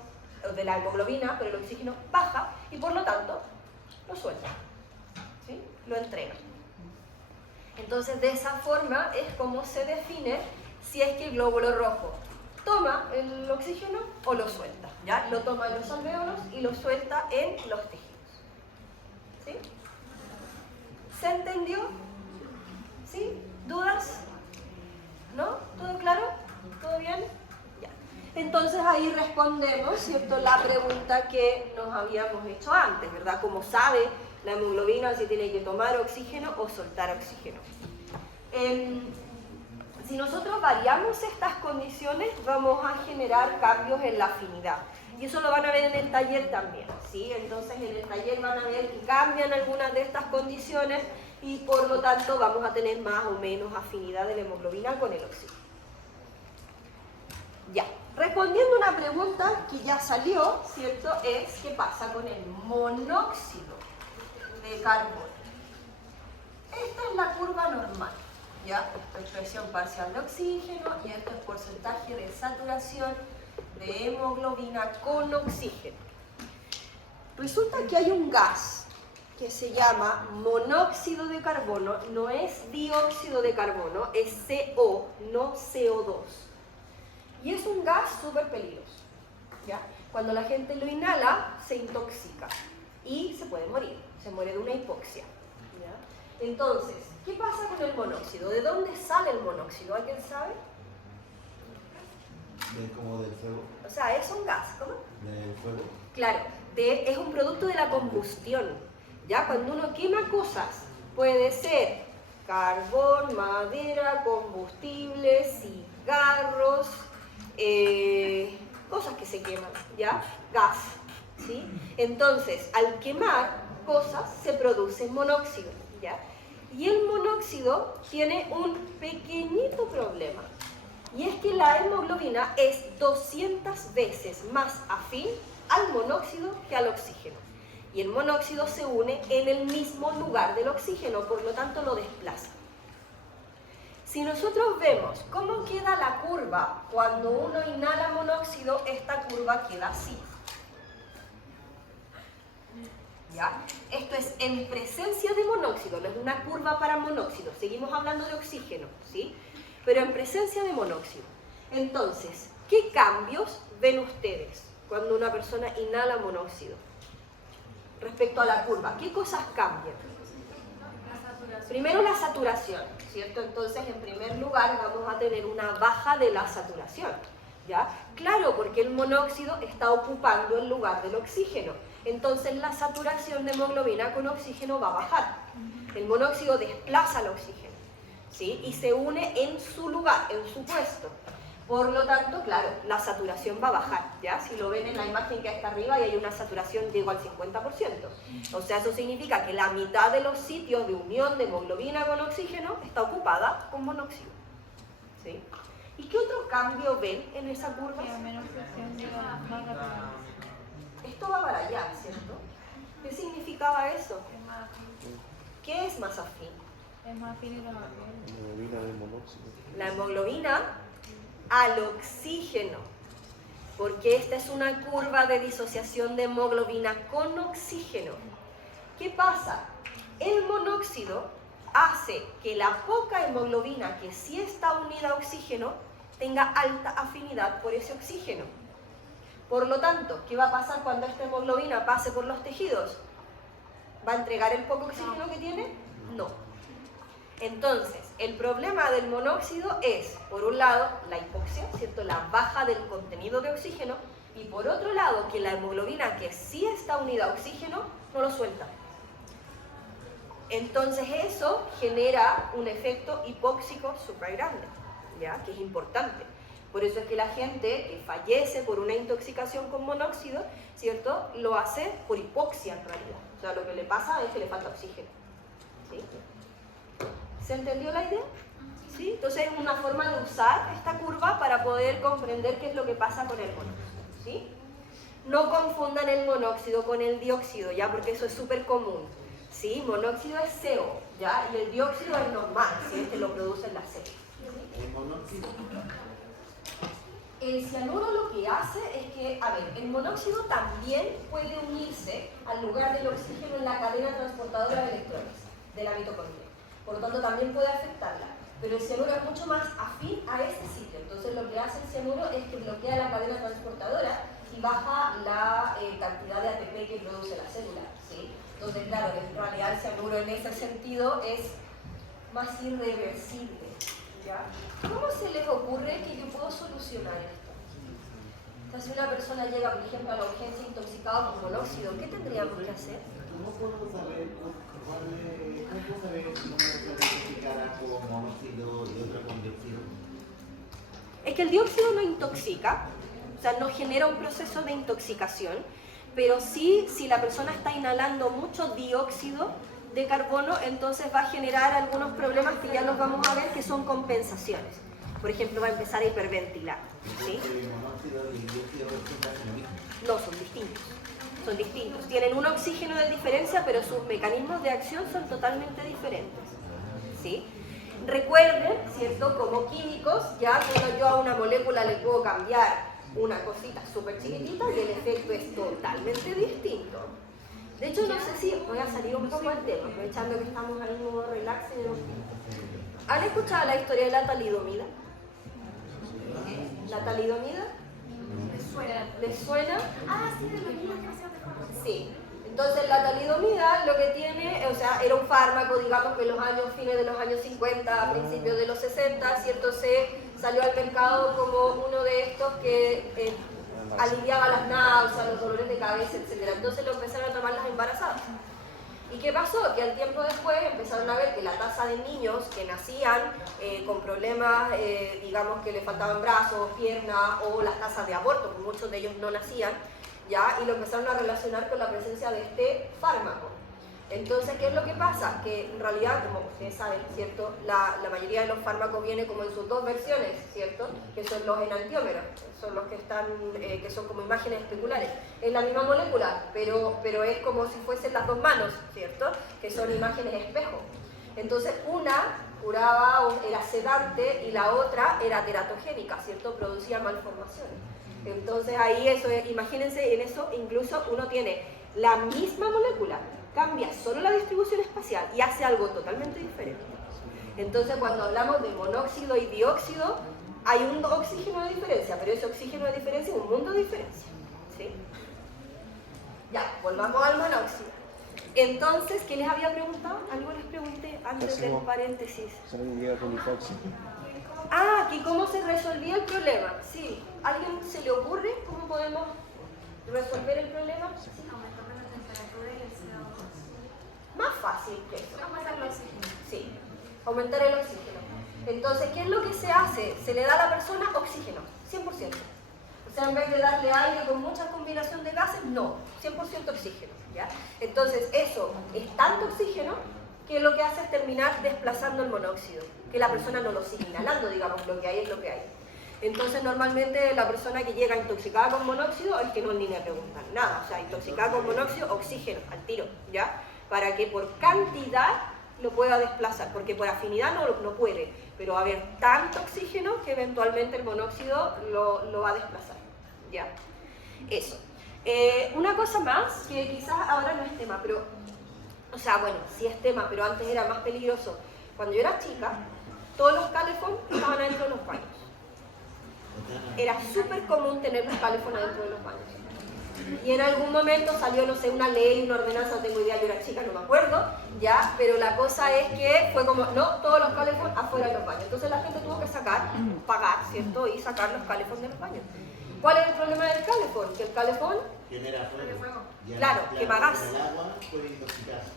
de la hemoglobina por el oxígeno baja y por lo tanto lo suelta, ¿sí? Lo entrega. Entonces, de esa forma es como se define si es que el glóbulo rojo toma el oxígeno o lo suelta. ¿Ya? Lo toma en los alvéolos y lo suelta en los tejidos. ¿Sí? ¿Se entendió? ¿Sí? ¿Dudas? ¿No? ¿Todo claro? ¿Todo bien? Ya. Entonces ahí respondemos, ¿cierto?, la pregunta que nos habíamos hecho antes, ¿verdad? Como sabe la hemoglobina si tiene que tomar oxígeno o soltar oxígeno. Si nosotros variamos estas condiciones, vamos a generar cambios en la afinidad. Y eso lo van a ver en el taller también, ¿sí? Entonces en el taller van a ver que cambian algunas de estas condiciones y por lo tanto vamos a tener más o menos afinidad de la hemoglobina con el oxígeno. Ya, respondiendo una pregunta que ya salió, ¿cierto? Es ¿qué pasa con el monóxido de carbono? Esta es la curva normal. ¿Ya? Esto es presión parcial de oxígeno y esto es porcentaje de saturación de hemoglobina con oxígeno. Resulta que hay un gas que se llama monóxido de carbono, no es dióxido de carbono, es CO, no CO2. Y es un gas súper peligroso. ¿Ya? Cuando la gente lo inhala, se intoxica y se puede morir, se muere de una hipoxia. ¿Ya? Entonces, ¿qué pasa con el monóxido? ¿De dónde sale el monóxido? ¿Alguien sabe? Como del fuego. O sea, es un gas, ¿cómo? Del fuego. Claro, es un producto de la combustión. Ya, cuando uno quema cosas, puede ser carbón, madera, combustible, cigarros, cosas que se queman, ¿ya? Gas, ¿sí? Entonces, al quemar cosas, se produce monóxido, ¿ya? Y el monóxido tiene un pequeñito problema, y es que la hemoglobina es 200 veces más afín al monóxido que al oxígeno. Y el monóxido se une en el mismo lugar del oxígeno, por lo tanto lo desplaza. Si nosotros vemos cómo queda la curva cuando uno inhala monóxido, esta curva queda así. ¿Ya? Esto es en presencia de monóxido, no es una curva para monóxido, seguimos hablando de oxígeno, ¿sí? Pero en presencia de monóxido. Entonces, ¿Qué cambios ven ustedes cuando una persona inhala monóxido? Respecto a la curva, ¿qué cosas cambian? Primero la saturación, ¿cierto? Entonces, en primer lugar, vamos a tener una baja de la saturación, ¿ya? Claro, porque el monóxido está ocupando el lugar del oxígeno. Entonces, la saturación de hemoglobina con oxígeno va a bajar. El monóxido desplaza el oxígeno, ¿sí? Y se une en su lugar, en su puesto. Por lo tanto, claro, la saturación va a bajar, ¿ya? Si lo ven en la imagen que está arriba y hay una saturación llegó al 50%. O sea, eso significa que la mitad de los sitios de unión de hemoglobina con oxígeno está ocupada con monóxido, ¿sí? ¿Y qué otro cambio ven en esa curva? Esto va para allá, ¿cierto? ¿Qué significaba eso? ¿Qué es más afín? Es más afín la Hemoglobina de monóxido. La hemoglobina al oxígeno, porque esta es una curva de disociación de hemoglobina con oxígeno. ¿Qué pasa? El monóxido hace que la poca hemoglobina que sí está unida a oxígeno tenga alta afinidad por ese oxígeno. Por lo tanto, ¿qué va a pasar cuando esta hemoglobina pase por los tejidos? ¿Va a entregar el poco oxígeno que tiene? No. Entonces, el problema del monóxido es, por un lado, la hipoxia, ¿cierto? La baja del contenido de oxígeno, y por otro lado, que la hemoglobina que sí está unida a oxígeno no lo suelta. Entonces eso genera un efecto hipóxico súper grande, ¿ya? Que es importante. Por eso es que la gente que fallece por una intoxicación con monóxido, ¿cierto? Lo hace por hipoxia en realidad. O sea, lo que le pasa es que le falta oxígeno, ¿sí? ¿Se entendió la idea? ¿Sí? Entonces es una forma de usar esta curva para poder comprender qué es lo que pasa con el monóxido, ¿sí? No confundan el monóxido con el dióxido, ¿ya? Porque eso es súper común, ¿sí? Monóxido es CO, ¿ya? Y el dióxido es normal, ¿sí? Este lo producen las células. El monóxido. El cianuro lo que hace es que, a ver, el monóxido también puede unirse al lugar del oxígeno en la cadena transportadora de electrones de la mitocondria. Por lo tanto, también puede afectarla. Pero el cianuro es mucho más afín a ese sitio. Entonces, lo que hace el cianuro es que bloquea la cadena transportadora y baja la cantidad de ATP que produce la célula, ¿sí? Entonces, claro, en realidad el cianuro en ese sentido es más irreversible, ¿ya? ¿Cómo se les ocurre que yo puedo solucionar esto? Entonces, si una persona llega, por ejemplo, a la urgencia intoxicada con monóxido, ¿qué tendríamos que hacer? ¿Cómo podemos saber si una persona intoxicada con monóxido y otra con dióxido? Es que el dióxido no intoxica, o sea, no genera un proceso de intoxicación, pero sí, si la persona está inhalando mucho dióxido de carbono, entonces va a generar algunos problemas que ya los vamos a ver, que son compensaciones. Por ejemplo, va a empezar a hiperventilar, ¿sí? ¿El monóxido y el dióxido son lo mismo? No, son distintos. Son distintos. Tienen un oxígeno de diferencia, pero sus mecanismos de acción son totalmente diferentes, ¿sí? Recuerden, ¿cierto? Como químicos, ya cuando yo a una molécula le puedo cambiar una cosita súper chiquitita y el efecto es totalmente distinto. De hecho, no sé si voy a salir un poco del tema, aprovechando que estamos ahí en modo relax. ¿Han escuchado la historia de la talidomida? ¿La talidomida? ¿Les suena? Ah, sí, de los niños que hacían de forma. Sí. Entonces la talidomida lo que tiene, o sea, era un fármaco, digamos que en los años, fines de los años 50, principios de los 60, ¿cierto? Se salió al mercado como uno de estos que aliviaba las náuseas, los dolores de cabeza, etc. Entonces lo empezaron a tomar las embarazadas. ¿Y qué pasó? Que al tiempo después empezaron a ver que la tasa de niños que nacían con problemas, digamos que le faltaban brazos, piernas o las tasas de aborto, porque muchos de ellos no nacían, ¿ya? Y lo empezaron a relacionar con la presencia de este fármaco. Entonces, ¿qué es lo que pasa? Que en realidad, como ustedes saben, ¿cierto? La mayoría de los fármacos vienen como en sus dos versiones, ¿cierto? Que son los enantiómeros, son los que están, que son como imágenes especulares. Es la misma molécula, pero es como si fuesen las dos manos, ¿cierto? Que son imágenes espejo. Entonces, una curaba o era sedante y la otra era teratogénica, ¿cierto? Producía malformaciones. Entonces, ahí eso, imagínense, en eso incluso uno tiene la misma molécula, cambia solo la distribución espacial y hace algo totalmente diferente. Entonces, cuando hablamos de monóxido y dióxido, hay un oxígeno de diferencia, pero ese oxígeno de diferencia es un mundo de diferencia. ¿Sí? Ya, volvamos al monóxido. Entonces, ¿qué les había preguntado? Algo les pregunté antes del paréntesis. Solo que llega con hipoxia. Ah, ¿y cómo se resolvía el problema? Sí. ¿Alguien se le ocurre cómo podemos resolver el problema? Aumentando la temperatura y el CO2. Más fácil que eso. Aumentar el oxígeno. Sí, aumentar el oxígeno. Entonces, ¿qué es lo que se hace? Se le da a la persona oxígeno, 100%. O sea, en vez de darle aire con mucha combinación de gases, no, 100% oxígeno. ¿Ya? Entonces, eso es tanto oxígeno que lo que hace es terminar desplazando el monóxido, que la persona no lo sigue inhalando, digamos, lo que hay es lo que hay. Entonces, normalmente la persona que llega intoxicada con monóxido es que no ni le preguntan nada, o sea, intoxicada con monóxido, oxígeno, al tiro, ¿ya? Para que por cantidad lo pueda desplazar, porque por afinidad no puede, pero va a haber tanto oxígeno que eventualmente el monóxido lo va a desplazar, ¿ya? Eso. Una cosa más, que quizás ahora no es tema, pero, o sea, bueno, sí es tema, pero antes era más peligroso. Cuando yo era chica, todos los calefón estaban adentro de los baños. Era súper común tener los calefón adentro de los baños. Y en algún momento salió, no sé, una ley, una ordenanza, no tengo idea, yo era chica, no me acuerdo, ya, pero la cosa es que fue como, no, todos los calefón afuera de los baños. Entonces la gente tuvo que pagar, ¿cierto? Y sacar los calefón de los baños. ¿Cuál es el problema del calefón? Que el calefón Genera fuego. Claro, quema gas. El agua puede intoxicarse.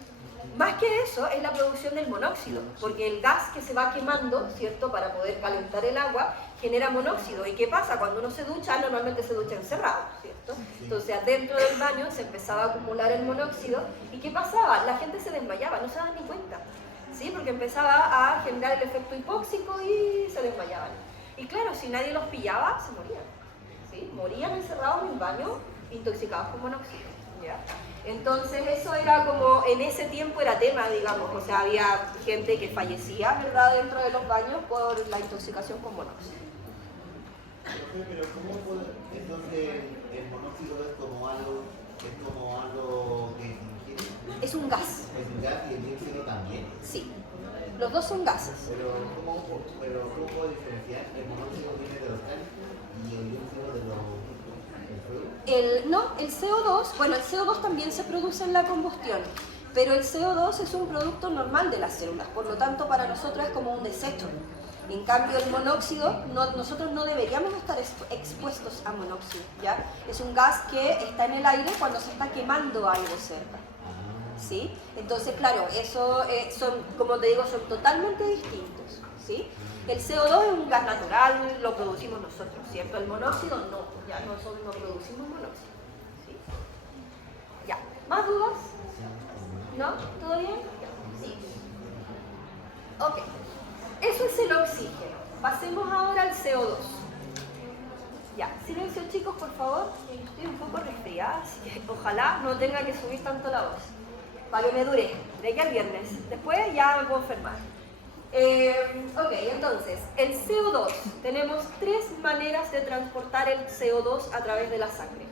Más que eso es la producción del monóxido, porque el gas que se va quemando, ¿cierto?, para poder calentar el agua, genera monóxido. ¿Y qué pasa? Cuando uno se ducha, normalmente se ducha encerrado, ¿cierto? Entonces, adentro del baño se empezaba a acumular el monóxido. ¿Y qué pasaba? La gente se desmayaba, no se daban ni cuenta, ¿sí? Porque empezaba a generar el efecto hipóxico y se desmayaban. Y claro, si nadie los pillaba, se morían, ¿sí? Morían encerrados en el baño, intoxicados con monóxido, ¿ya? Entonces eso era como, en ese tiempo era tema, digamos, o sea, había gente que fallecía, ¿verdad?, dentro de los baños por la intoxicación con monóxido. Pero ¿cómo puede? Entonces el monóxido es como algo que se ingiere. Es un gas. Es un gas y el dióxido también. Sí, los dos son gases. Pero ¿cómo puedo diferenciar? El monóxido viene de los gases y el dióxido de los... El CO2, bueno, el CO2 también se produce en la combustión, pero el CO2 es un producto normal de las células, por lo tanto para nosotros es como un desecho. En cambio el monóxido, nosotros no deberíamos estar expuestos a monóxido, ¿ya? Es un gas que está en el aire cuando se está quemando algo cerca, ¿sí? Entonces, claro, eso son, como te digo, son totalmente distintos, ¿sí? El CO2 es un gas natural, lo producimos nosotros, ¿cierto? El monóxido no, ya nosotros no producimos monóxido, ¿sí? Ya, ¿más dudas? ¿No? ¿Todo bien? Sí. Ok, eso es el oxígeno. Pasemos ahora al CO2. Ya, silencio chicos, por favor. Estoy un poco resfriada, así que ojalá no tenga que subir tanto la voz, para que me dure, de aquí al viernes. Después ya me puedo enfermar. Ok, entonces, el CO2. Tenemos tres maneras de transportar el CO2 a través de la sangre.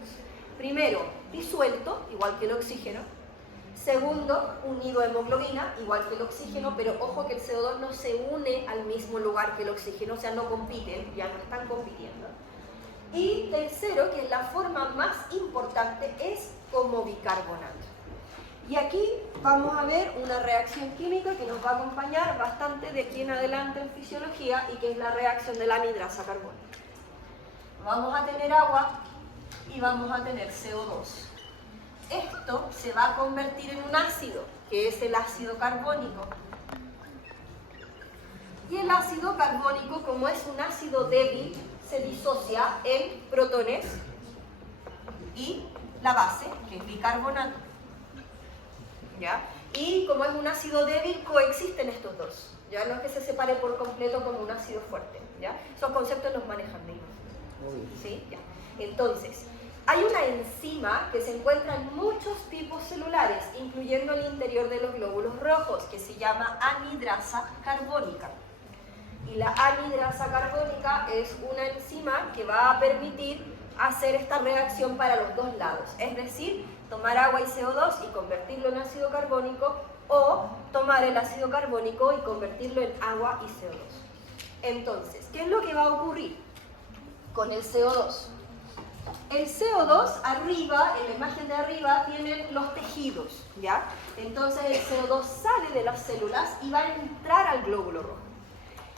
Primero, disuelto, igual que el oxígeno. Segundo, unido a hemoglobina, igual que el oxígeno, pero ojo que el CO2 no se une al mismo lugar que el oxígeno, o sea, no compiten, ya no están compitiendo. Y tercero, que es la forma más importante, es como bicarbonato. Y aquí vamos a ver una reacción química que nos va a acompañar bastante de aquí en adelante en fisiología y que es la reacción de la anidrasa carbónica. Vamos a tener agua y vamos a tener CO2. Esto se va a convertir en un ácido, que es el ácido carbónico. Y el ácido carbónico, como es un ácido débil, se disocia en protones y la base, que es bicarbonato. ¿Ya? Y como es un ácido débil, coexisten estos dos. Ya no es que se separe por completo como un ácido fuerte. ¿Ya? Esos conceptos los manejan bien. ¿Sí? Ya. Entonces, hay una enzima que se encuentra en muchos tipos celulares, incluyendo el interior de los glóbulos rojos, que se llama anidrasa carbónica. Y la anidrasa carbónica es una enzima que va a permitir hacer esta reacción para los dos lados, es decir, tomar agua y CO2 y convertirlo en ácido carbónico, o tomar el ácido carbónico y convertirlo en agua y CO2. Entonces, ¿qué es lo que va a ocurrir con el CO2? El CO2 arriba, en la imagen de arriba, tienen los tejidos, ¿ya? Entonces el CO2 sale de las células y va a entrar al glóbulo rojo.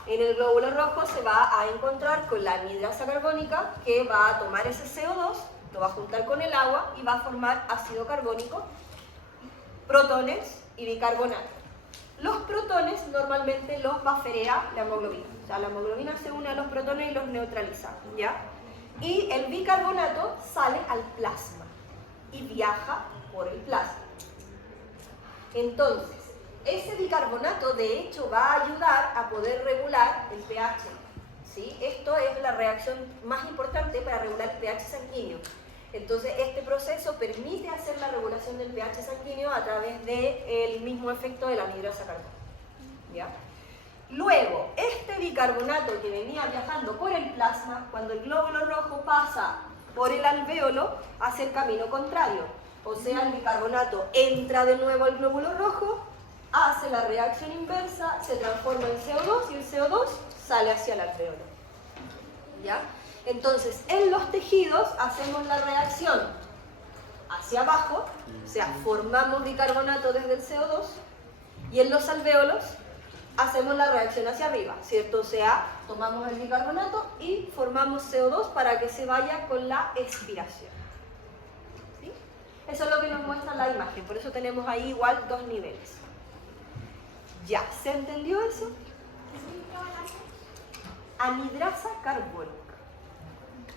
En el glóbulo rojo se va a encontrar con la anhidrasa carbónica que va a tomar ese CO2, lo va a juntar con el agua y va a formar ácido carbónico, protones y bicarbonato. Los protones normalmente los baferea la hemoglobina. O sea, la hemoglobina se une a los protones y los neutraliza, ¿ya? Y el bicarbonato sale al plasma y viaja por el plasma. Entonces, ese bicarbonato de hecho va a ayudar a poder regular el pH, ¿sí? Esto es la reacción más importante para regular el pH sanguíneo. Entonces, este proceso permite hacer la regulación del pH sanguíneo a través del mismo efecto de la anhidrasa carbónica, ¿ya? Luego, este bicarbonato que venía viajando por el plasma, cuando el glóbulo rojo pasa por el alvéolo, hace el camino contrario. O sea, el bicarbonato entra de nuevo al glóbulo rojo, hace la reacción inversa, se transforma en CO2 y el CO2 sale hacia el alvéolo, ¿ya? Entonces, en los tejidos hacemos la reacción hacia abajo, o sea, formamos bicarbonato desde el CO2, y en los alvéolos hacemos la reacción hacia arriba, ¿cierto? O sea, tomamos el bicarbonato y formamos CO2 para que se vaya con la expiración, ¿sí? Eso es lo que nos muestra la imagen, por eso tenemos ahí igual dos niveles. ¿Ya? ¿Se entendió eso? Anhidrasa carbónica.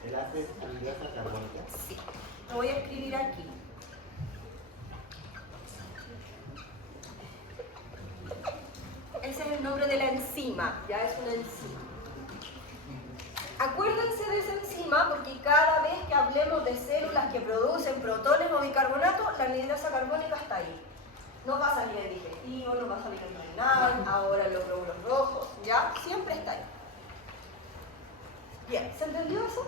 ¿El ACE es anhidrasa carbónica? Sí. Lo voy a escribir aquí. Ese es el nombre de la enzima, ya es una enzima. Acuérdense de esa enzima porque cada vez que hablemos de células que producen protones o bicarbonato, la anhidrasa carbónica está ahí. No va a salir el digestivo, no va a salir el renal, ahora los glóbulos rojos, ¿ya? Siempre está ahí. Bien, ¿se entendió eso?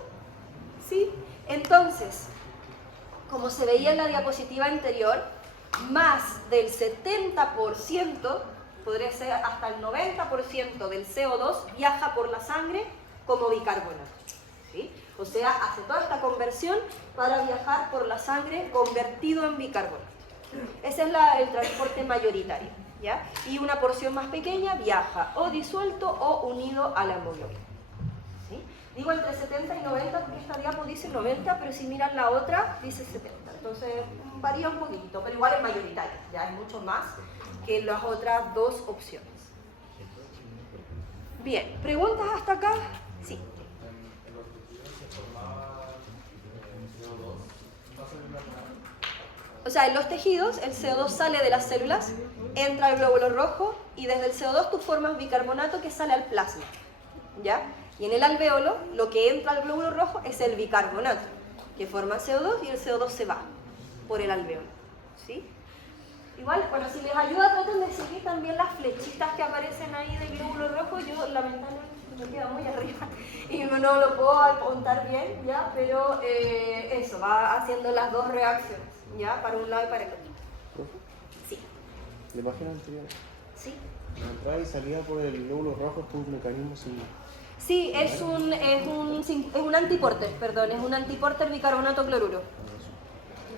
¿Sí? Entonces, como se veía en la diapositiva anterior, más del 70%, podría ser hasta el 90% del CO2 viaja por la sangre como bicarbonato, ¿sí? O sea, hace toda esta conversión para viajar por la sangre convertido en bicarbonato. Ese es el transporte mayoritario, ¿ya? Y una porción más pequeña viaja o disuelto o unido a la hemoglobina, ¿sí? Digo entre 70 y 90 porque esta diapo dice 90, pero si miran la otra dice 70. Entonces varía un poquito, pero igual es mayoritario, ya es mucho más que las otras dos opciones. Bien, ¿preguntas hasta acá? Sí. O sea, en los tejidos el CO2 sale de las células, entra al glóbulo rojo y desde el CO2 tú formas bicarbonato que sale al plasma, ¿ya? Y en el alvéolo lo que entra al glóbulo rojo es el bicarbonato que forma CO2 y el CO2 se va por el alvéolo, ¿sí? Igual, bueno, si les ayuda traten de seguir también las flechitas que aparecen ahí del glóbulo rojo. Yo lamentablemente me queda muy arriba y no lo puedo apuntar bien, ¿ya? Pero eso, va haciendo las dos reacciones, ¿ya? Para un lado y para el otro. Sí. La imagen anterior. Sí. La entrada y salida por el glóbulo rojo es un mecanismo similar. Sí, es un antiporter, perdón, es un antiporter bicarbonato cloruro.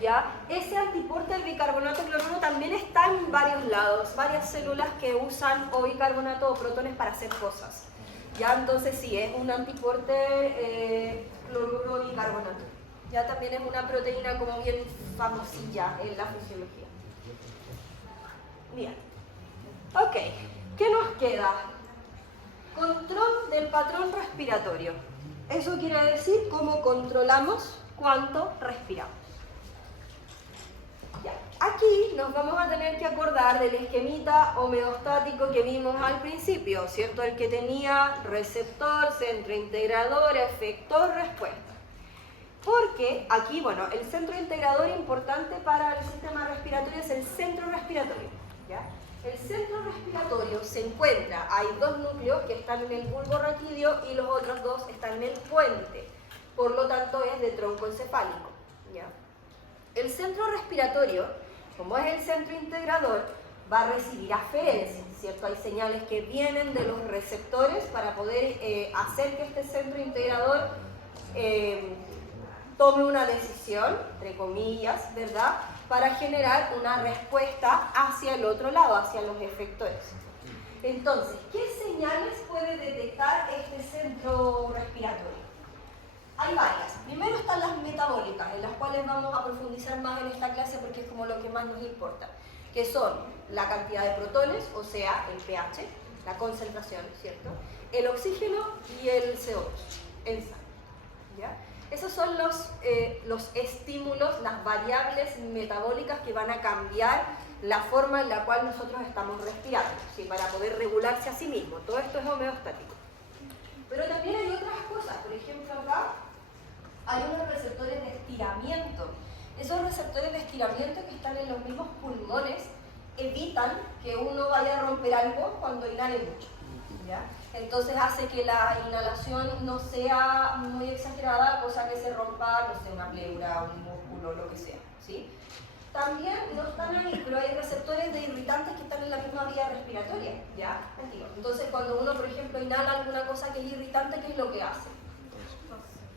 ¿Ya? Ese antiporter bicarbonato cloruro también está en varios lados, varias células que usan o bicarbonato o protones para hacer cosas. ¿Ya? Entonces sí, es un antiporter cloruro bicarbonato. Ya también es una proteína como bien famosilla en la fisiología. Bien. Ok, ¿qué nos queda? Control del patrón respiratorio. Eso quiere decir cómo controlamos cuánto respiramos. Ya. Aquí nos vamos a tener que acordar del esquemita homeostático que vimos al principio, ¿cierto? El que tenía receptor, centro integrador, efector, respuesta. Porque aquí, bueno, el centro integrador importante para el sistema respiratorio es el centro respiratorio, ¿ya? El centro respiratorio se encuentra, hay dos núcleos que están en el bulbo raquídeo y los otros dos están en el puente, por lo tanto es de tronco encefálico, ¿ya? El centro respiratorio, como es el centro integrador, va a recibir aferencia, ¿cierto? Hay señales que vienen de los receptores para poder hacer que este centro integrador tome una decisión, entre comillas, ¿verdad?, para generar una respuesta hacia el otro lado, hacia los efectores. Entonces, ¿qué señales puede detectar este centro respiratorio? Hay varias. Primero están las metabólicas, en las cuales vamos a profundizar más en esta clase porque es como lo que más nos importa, que son la cantidad de protones, o sea, el pH, la concentración, ¿cierto?, el oxígeno y el CO2 en sangre, ¿ya? Esos son los estímulos, las variables metabólicas que van a cambiar la forma en la cual nosotros estamos respirando, ¿sí?, para poder regularse a sí mismo. Todo esto es homeostático. Pero también hay otras cosas. Por ejemplo, acá hay unos receptores de estiramiento. Esos receptores de estiramiento que están en los mismos pulmones evitan que uno vaya a romper algo cuando inhale mucho, ¿ya? Entonces hace que la inhalación no sea muy exagerada, cosa que se rompa, no sé, una pleura, un músculo, lo que sea, ¿sí? También no están ahí, pero hay receptores de irritantes que están en la misma vía respiratoria, ¿ya? Entonces cuando uno, por ejemplo, inhala alguna cosa que es irritante, ¿qué es lo que hace?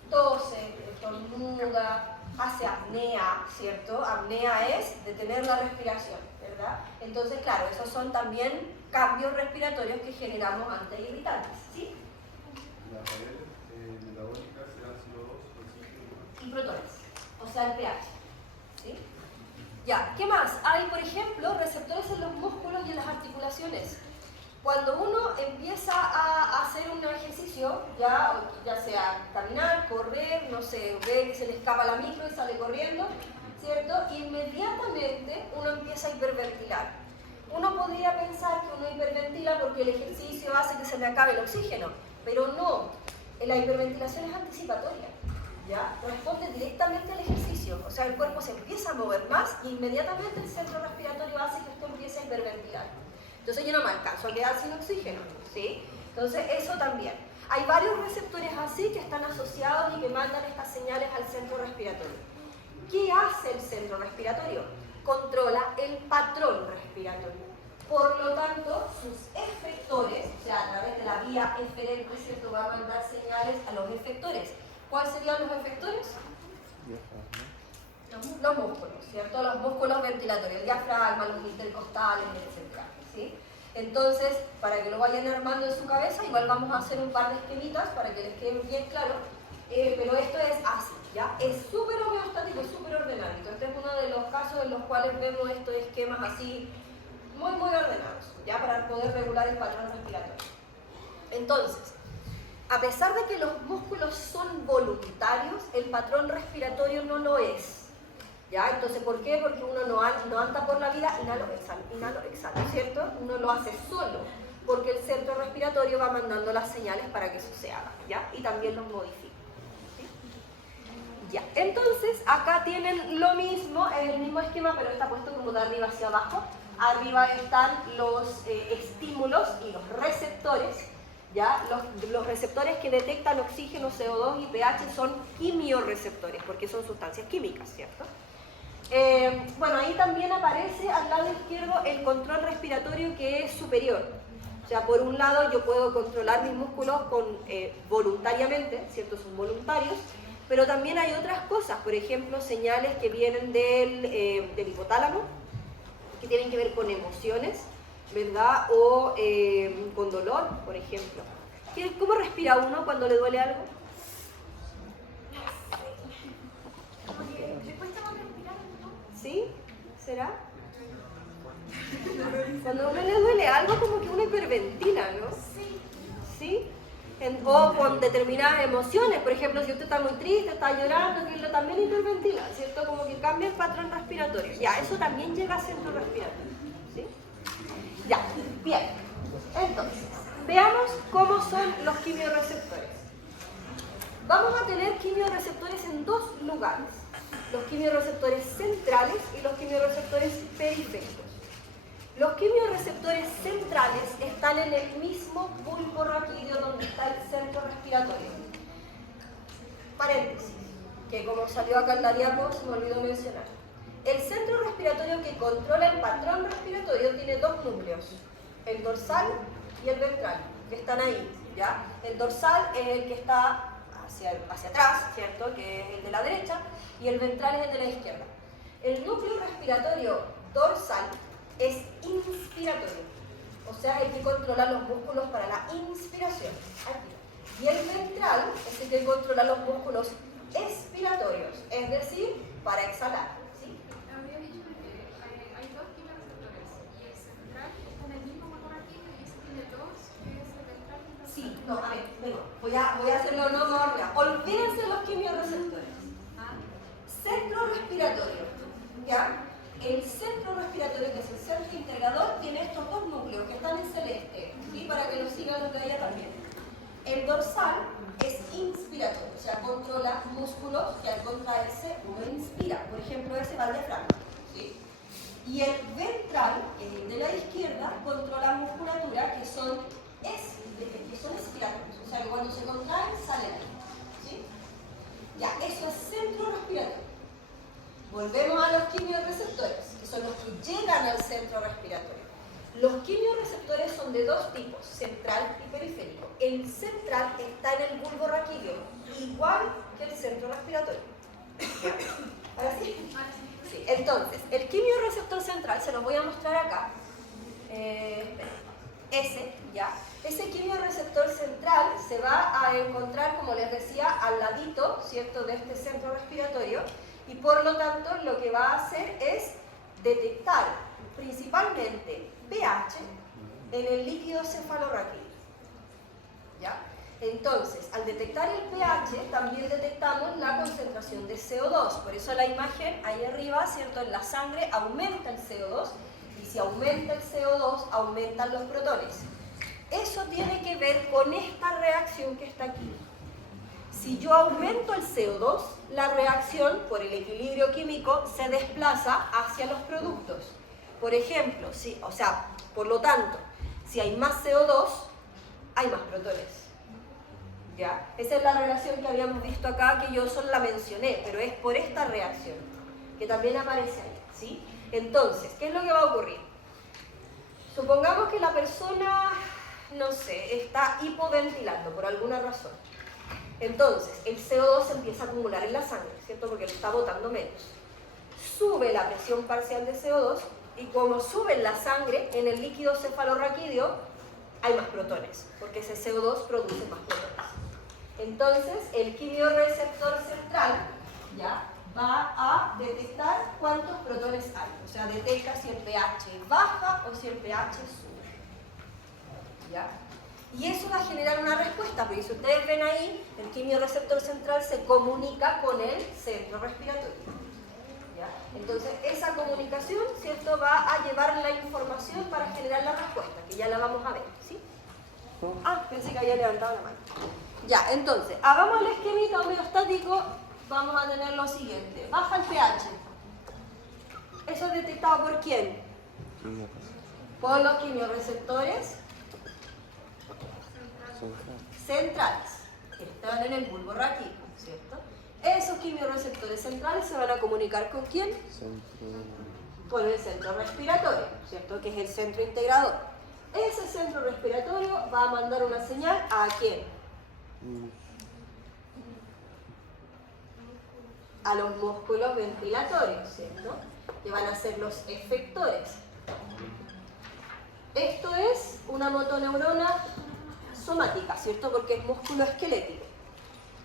Tose, estornuda, hace apnea, ¿cierto? Apnea es detener la respiración, ¿verdad? Entonces, claro, esos son también cambios respiratorios que generamos ante irritantes, ¿sí? Las variables metabólicas serán CO2, oxígeno Y protones, o sea, el pH, ¿sí? Ya, ¿qué más? Hay, por ejemplo, receptores en los músculos y en las articulaciones. Cuando uno empieza a hacer un ejercicio, ya sea caminar, correr, no sé, ve que se le escapa la micro y sale corriendo, ¿cierto? Inmediatamente uno empieza a hiperventilar. Uno podría pensar que uno hiperventila porque el ejercicio hace que se me acabe el oxígeno, pero no. La hiperventilación es anticipatoria, ¿ya? Responde directamente al ejercicio, o sea, el cuerpo se empieza a mover más y inmediatamente el centro respiratorio hace que usted empiece a hiperventilar. Entonces yo no me alcanzo a quedar sin oxígeno, ¿sí? Entonces eso también. Hay varios receptores así que están asociados y que mandan estas señales al centro respiratorio. ¿Qué hace el centro respiratorio? Controla el patrón respiratorio. Por lo tanto, sus efectores, o sea, a través de la vía eferente, ¿cierto?, va a mandar señales a los efectores. ¿Cuáles serían los efectores? Los músculos, ¿cierto? Los músculos ventilatorios, el diafragma, los intercostales, etc. ¿Sí? Entonces, para que lo vayan armando en su cabeza, igual vamos a hacer un par de esquemitas para que les quede bien claro, pero esto es así, ¿ya? Es súper homeostático, súper ordenámico. Este es uno de los casos en los cuales vemos estos esquemas así, muy ordenados, ¿ya? Para poder regular el patrón respiratorio. Entonces, a pesar de que los músculos son voluntarios, el patrón respiratorio no lo es. ¿Ya? Entonces, ¿por qué? Porque uno no anda por la vida inhalo, exhalo, ¿cierto? Uno lo hace solo, porque el centro respiratorio va mandando las señales para que eso se haga, ¿ya? Y también los modifica. ¿Sí? Ya, entonces, acá tienen lo mismo, es el mismo esquema, pero está puesto como de arriba hacia abajo. Arriba están los estímulos y los receptores, ¿ya? Los receptores que detectan oxígeno, CO2 y pH son quimiorreceptores, porque son sustancias químicas, ¿cierto? Bueno, ahí también aparece al lado izquierdo el control respiratorio que es superior. O sea, por un lado yo puedo controlar mis músculos voluntariamente, ¿cierto? Son voluntarios, pero también hay otras cosas, por ejemplo, señales que vienen del hipotálamo, que tienen que ver con emociones, ¿verdad? O con dolor, por ejemplo. ¿Cómo respira uno cuando le duele algo? ¿Sí? ¿Será? Cuando a uno le duele algo, como que uno hiperventila, ¿no? ¿Sí? O con determinadas emociones, por ejemplo, si usted está muy triste, está llorando, que lo también hiperventila, ¿cierto? Como que cambia el patrón respiratorio. Ya, eso también llega al centro respiratorio, ¿sí? Ya, bien. Entonces, veamos cómo son los quimiorreceptores. Vamos a tener quimiorreceptores en dos lugares. Los quimiorreceptores centrales y los quimiorreceptores periféricos. Los quimiorreceptores centrales están en el mismo bulbo raquídeo donde está el centro respiratorio. Paréntesis, que como salió acá en la diapo, se me olvidó mencionar. El centro respiratorio que controla el patrón respiratorio tiene dos núcleos, el dorsal y el ventral, que están ahí, ¿ya? El dorsal es el que está hacia atrás, ¿cierto? Que es el de la derecha, y el ventral es el de la izquierda. El núcleo respiratorio dorsal es inspiratorio, o sea, el que controla los músculos para la inspiración. Aquí. Y el ventral es el que controla los músculos expiratorios, es decir, para exhalar. ¿Sí? Había dicho que hay dos quimioreceptores y el central está en el mismo motor aquí y ese tiene dos, que es el ventral y el dorsal. Sí, no, a ver, vengo. Voy a hacerlo no orden. Olvídense los quimioreceptores. Centro respiratorio, ¿ya? El centro respiratorio, que es el centro integrador, tiene estos dos núcleos que están en celeste, ¿sí? Para que lo sigan los de allá también. El dorsal es inspiratorio, o sea, controla músculos que al contraerse uno inspira. Por ejemplo, ese va al diafragma, ¿sí? Y el ventral, que es el de la izquierda, controla musculatura que son expiratorios, o sea, que cuando se contraen sale aire, ¿sí? Ya, eso es centro respiratorio. Volvemos a los quimioreceptores, que son los que llegan al centro respiratorio. Los quimioreceptores son de dos tipos, central y periférico. El central está en el bulbo raquídeo, igual que el centro respiratorio. ¿Ahora sí? Sí. Entonces, el quimioreceptor central, se los voy a mostrar acá. Ese quimioreceptor central se va a encontrar, como les decía, al ladito, ¿cierto?, de este centro respiratorio, y por lo tanto lo que va a hacer es detectar principalmente pH en el líquido cefalorraquídeo. ¿Ya? Entonces, al detectar el pH, también detectamos la concentración de CO2. Por eso la imagen ahí arriba, ¿cierto?, en la sangre aumenta el CO2, y si aumenta el CO2, aumentan los protones. Eso tiene que ver con esta reacción que está aquí. Si yo aumento el CO2, la reacción, por el equilibrio químico, se desplaza hacia los productos. Por ejemplo, por lo tanto, si hay más CO2, hay más protones. ¿Ya? Esa es la relación que habíamos visto acá, que yo solo la mencioné, pero es por esta reacción, que también aparece ahí, ¿sí? Entonces, ¿qué es lo que va a ocurrir? Supongamos que la persona, no sé, está hipoventilando por alguna razón. Entonces, el CO2 se empieza a acumular en la sangre, ¿cierto? Porque lo está botando menos. Sube la presión parcial de CO2 y como sube en la sangre, en el líquido cefalorraquídeo, hay más protones, porque ese CO2 produce más protones. Entonces, el quimioreceptor central ya va a detectar cuántos protones hay. O sea, detecta si el pH baja o si el pH sube. ¿Ya? Y eso va a generar una respuesta, porque si ustedes ven ahí, el quimioreceptor central se comunica con el centro respiratorio. ¿Ya? Entonces, esa comunicación, ¿cierto?, va a llevar la información para generar la respuesta, que ya la vamos a ver, ¿sí? Ah, pensé que había levantado la mano. Ya, entonces, hagamos el esquemita homeostático, vamos a tener lo siguiente. Baja el pH. ¿Eso es detectado por quién? Por los quimioreceptores centrales, que están en el bulbo raquídeo, ¿cierto? Esos quimioreceptores centrales se van a comunicar ¿con quién? Con el centro respiratorio, ¿cierto? Que es el centro integrador. Ese centro respiratorio va a mandar una señal ¿a quién? A los músculos ventilatorios, ¿cierto? Que van a ser los efectores. Esto es una motoneurona somática, ¿cierto? Porque es músculo esquelético.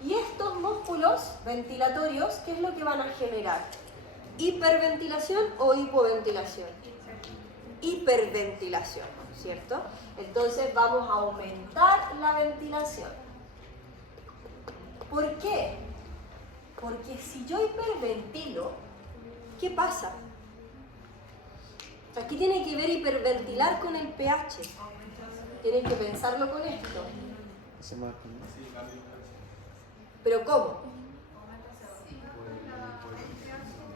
Y estos músculos ventilatorios, ¿qué es lo que van a generar? ¿Hiperventilación o hipoventilación? Hiperventilación, ¿cierto? Entonces vamos a aumentar la ventilación. ¿Por qué? Porque si yo hiperventilo, ¿qué pasa? Aquí tiene que ver hiperventilar con el pH. Tienen que pensarlo con esto. ¿Pero cómo?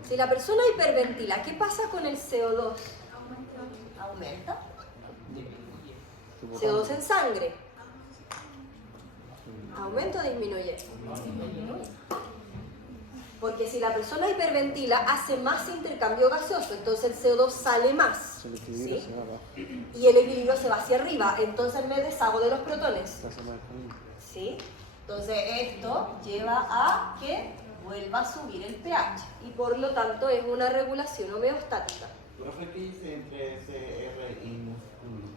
Si la persona hiperventila, ¿qué pasa con el CO2? ¿Aumenta? CO2 en sangre. ¿Aumenta o disminuye? Porque si la persona hiperventila, hace más intercambio gaseoso, entonces el CO2 sale más. El equilibrio ¿sí? se va abajo. Y el equilibrio se va hacia arriba, entonces me deshago de los protones. Pasa más caliente. ¿sí? Entonces esto lleva a que vuelva a subir el pH y por lo tanto es una regulación homeostática. Profe, ¿qué dice entre CR y músculo?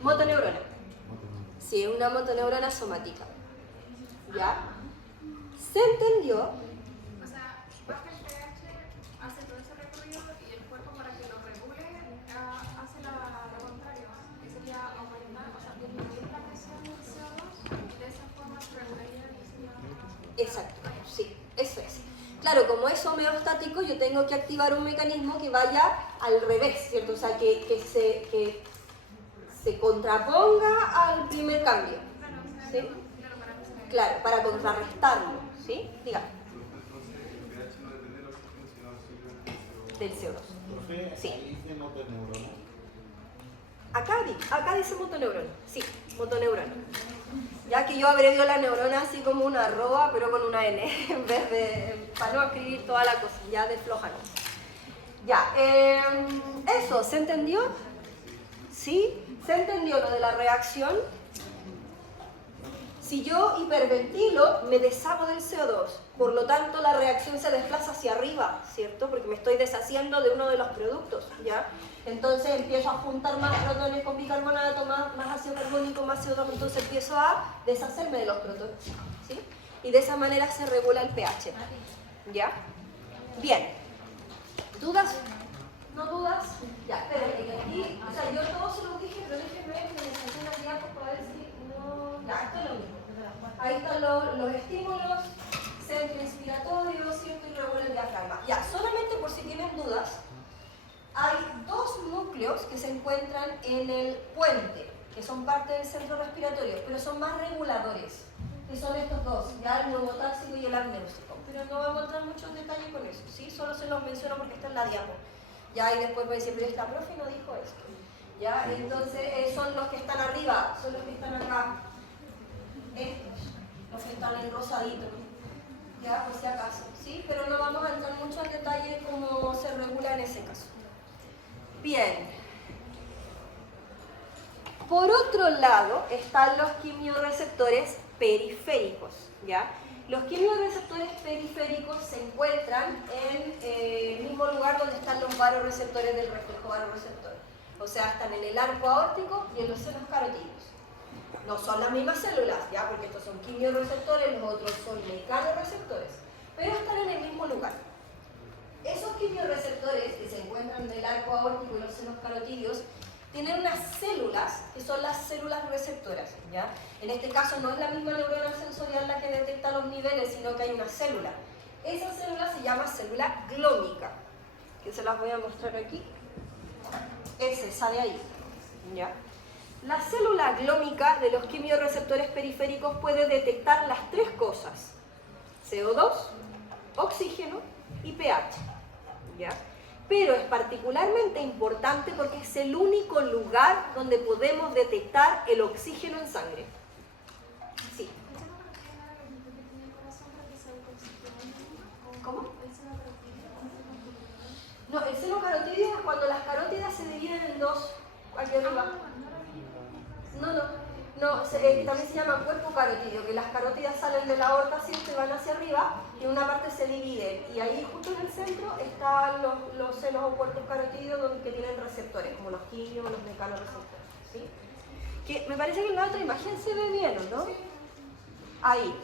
Motoneurona. Motoneurona. Sí, es una motoneurona somática. ¿Ya? ¿Se entendió? O sea, baja el pH, hace todo ese recorrido y el cuerpo para que lo regule hace lo contrario, que sería aumentar, o sea, disminuir la presión del CO2 y de esa forma se regularía y sería... Exacto, sí, eso es. Claro, como es homeostático, yo tengo que activar un mecanismo que vaya al revés, ¿cierto? O sea, que se contraponga al primer cambio. ¿Sí? Claro, para contrarrestarlo, ¿sí? Diga. Entonces, el pH no depende del oxígeno, sino Del CO2. Profe, Sí. ahí dice motoneurona. Acá dice motoneurona, sí, motoneurona. Ya que yo abrevio la neurona así como una arroba, pero con una N, en vez de, para no escribir toda la cosa, ya desflójanos. Ya, eso, ¿se entendió? ¿Sí? ¿Se entendió lo de la reacción? Si yo hiperventilo, me deshago del CO2, por lo tanto la reacción se desplaza hacia arriba, ¿cierto? Porque me estoy deshaciendo de uno de los productos, ¿ya? Entonces empiezo a juntar más protones con bicarbonato, más ácido carbónico, más CO2, entonces empiezo a deshacerme de los protones, ¿sí? Y de esa manera se regula el pH, ¿ya? Bien. ¿Dudas? ¿No dudas? Ya, espérenme, que aquí, o sea, yo todo se lo dije, pero déjenme que me saqué una diapo para ver si no... Ya, esto es lo mismo. Ahí están los estímulos, centro inspiratorio, ¿cierto? Y regula el diafragma. Ya, solamente por si tienen dudas, hay dos núcleos que se encuentran en el puente, que son parte del centro respiratorio, pero son más reguladores, que son estos dos, ya el neumotáxico y el amnéusico. Pero no vamos a entrar mucho en detalle con eso, ¿sí? Solo se los menciono porque está en la diapo. Ya, y después voy a decir, pero esta profe no dijo esto. Ya, entonces son los que están arriba, son los que están acá. Estos, los que están en rosadito. Ya, por si acaso, ¿sí? Pero no vamos a entrar mucho en detalle cómo se regula en ese caso. Bien. Por otro lado están los quimiorreceptores periféricos, ¿ya? Los quimiorreceptores periféricos se encuentran en el mismo lugar donde están los varoreceptores del reflejo varoreceptor. O sea, están en el arco aórtico y en los senos carotídeos. No son las mismas células, ¿ya? Porque estos son quimiorreceptores, los otros son mecanorreceptores, pero están en el mismo lugar. Esos quimiorreceptores que se encuentran en el arco aórtico y los senos carotídeos tienen unas células que son las células receptoras, ¿ya? En este caso no es la misma neurona sensorial la que detecta los niveles, sino que hay una célula. Esa célula se llama célula glómica, que se las voy a mostrar aquí. Es esa de ahí, ¿ya? La célula glómica de los quimiorreceptores periféricos puede detectar las tres cosas: CO2, oxígeno y pH, ¿ya? Pero es particularmente importante porque es el único lugar donde podemos detectar el oxígeno en sangre. Sí. ¿Cómo? No, el seno carotídeo es cuando las carótidas se dividen en dos, aquí arriba. También se llama cuerpo carotídeo, que las carótidas salen de la aorta siempre van hacia arriba y una parte se divide. Y ahí justo en el centro están los senos o puertos carotídeos que tienen receptores, como los quimios, los mecanorreceptores, ¿sí? Que me parece que en la otra imagen se ve bien, ¿o no? Ahí,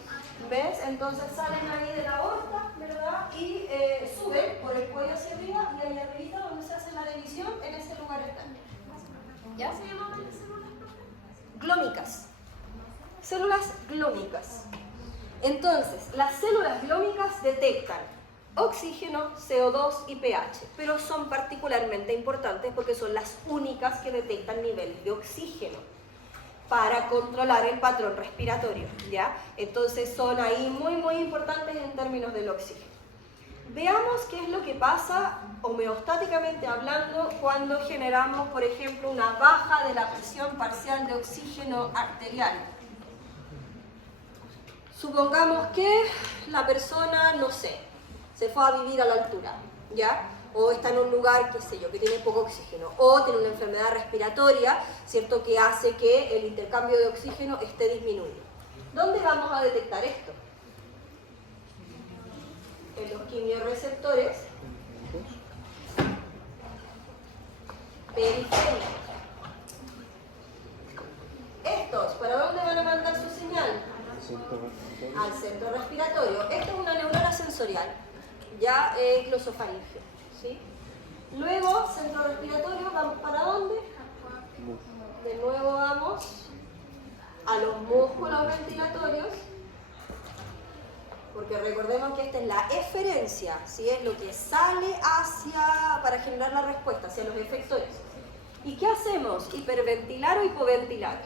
¿ves? Entonces salen ahí de la aorta, ¿verdad? Y suben por el cuello hacia arriba y ahí arribita donde se hace la división, en ese lugar están. ¿Ya? ¿Se llamaban las células, profe? Glómicas. Células glómicas. Entonces, las células glómicas detectan oxígeno, CO2 y pH, pero son particularmente importantes porque son las únicas que detectan niveles de oxígeno para controlar el patrón respiratorio, ¿ya? Entonces son ahí muy importantes en términos del oxígeno. Veamos qué es lo que pasa homeostáticamente hablando cuando generamos, por ejemplo, una baja de la presión parcial de oxígeno arterial. Supongamos que la persona, no sé, se fue a vivir a la altura, ¿ya? O está en un lugar, qué sé yo, que tiene poco oxígeno, o tiene una enfermedad respiratoria, ¿cierto?, que hace que el intercambio de oxígeno esté disminuido. ¿Dónde vamos a detectar esto? En los quimiorreceptores periféricos. Estos, ¿para dónde van a mandar su señal? Al centro respiratorio. Esto es una neurona sensorial, ya glosofaringeo, ¿sí? Luego, centro respiratorio, ¿vamos para dónde? De nuevo vamos a los músculos ventilatorios, porque recordemos que esta es la eferencia, ¿sí? Es lo que sale para generar la respuesta, hacia los efectores. ¿Y qué hacemos? ¿Hiperventilar o hipoventilar?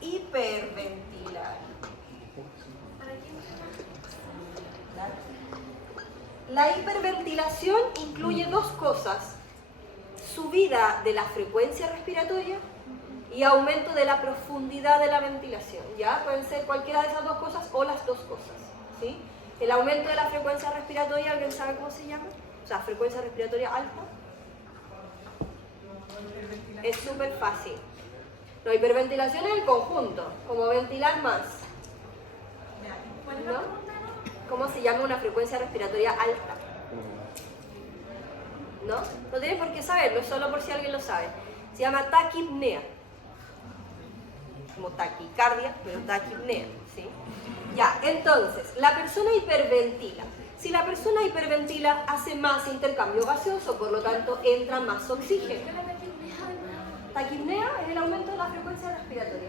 Hiperventilar. La hiperventilación incluye dos cosas: subida de la frecuencia respiratoria y aumento de la profundidad de la ventilación. ¿Ya? Pueden ser cualquiera de esas dos cosas o las dos cosas, ¿sí? El aumento de la frecuencia respiratoria, ¿alguien sabe cómo se llama? O sea, frecuencia respiratoria alta. Es súper fácil. No, hiperventilación es el conjunto, como ventilar más. ¿No? ¿Cómo se llama una frecuencia respiratoria alta? ¿No? No tienen por qué saberlo, es solo por si alguien lo sabe. Se llama taquipnea. Como taquicardia, pero taquipnea, ¿sí? Ya, entonces, la persona hiperventila. Si la persona hiperventila, hace más intercambio gaseoso, por lo tanto, entra más oxígeno. Taquipnea es el aumento de la frecuencia respiratoria,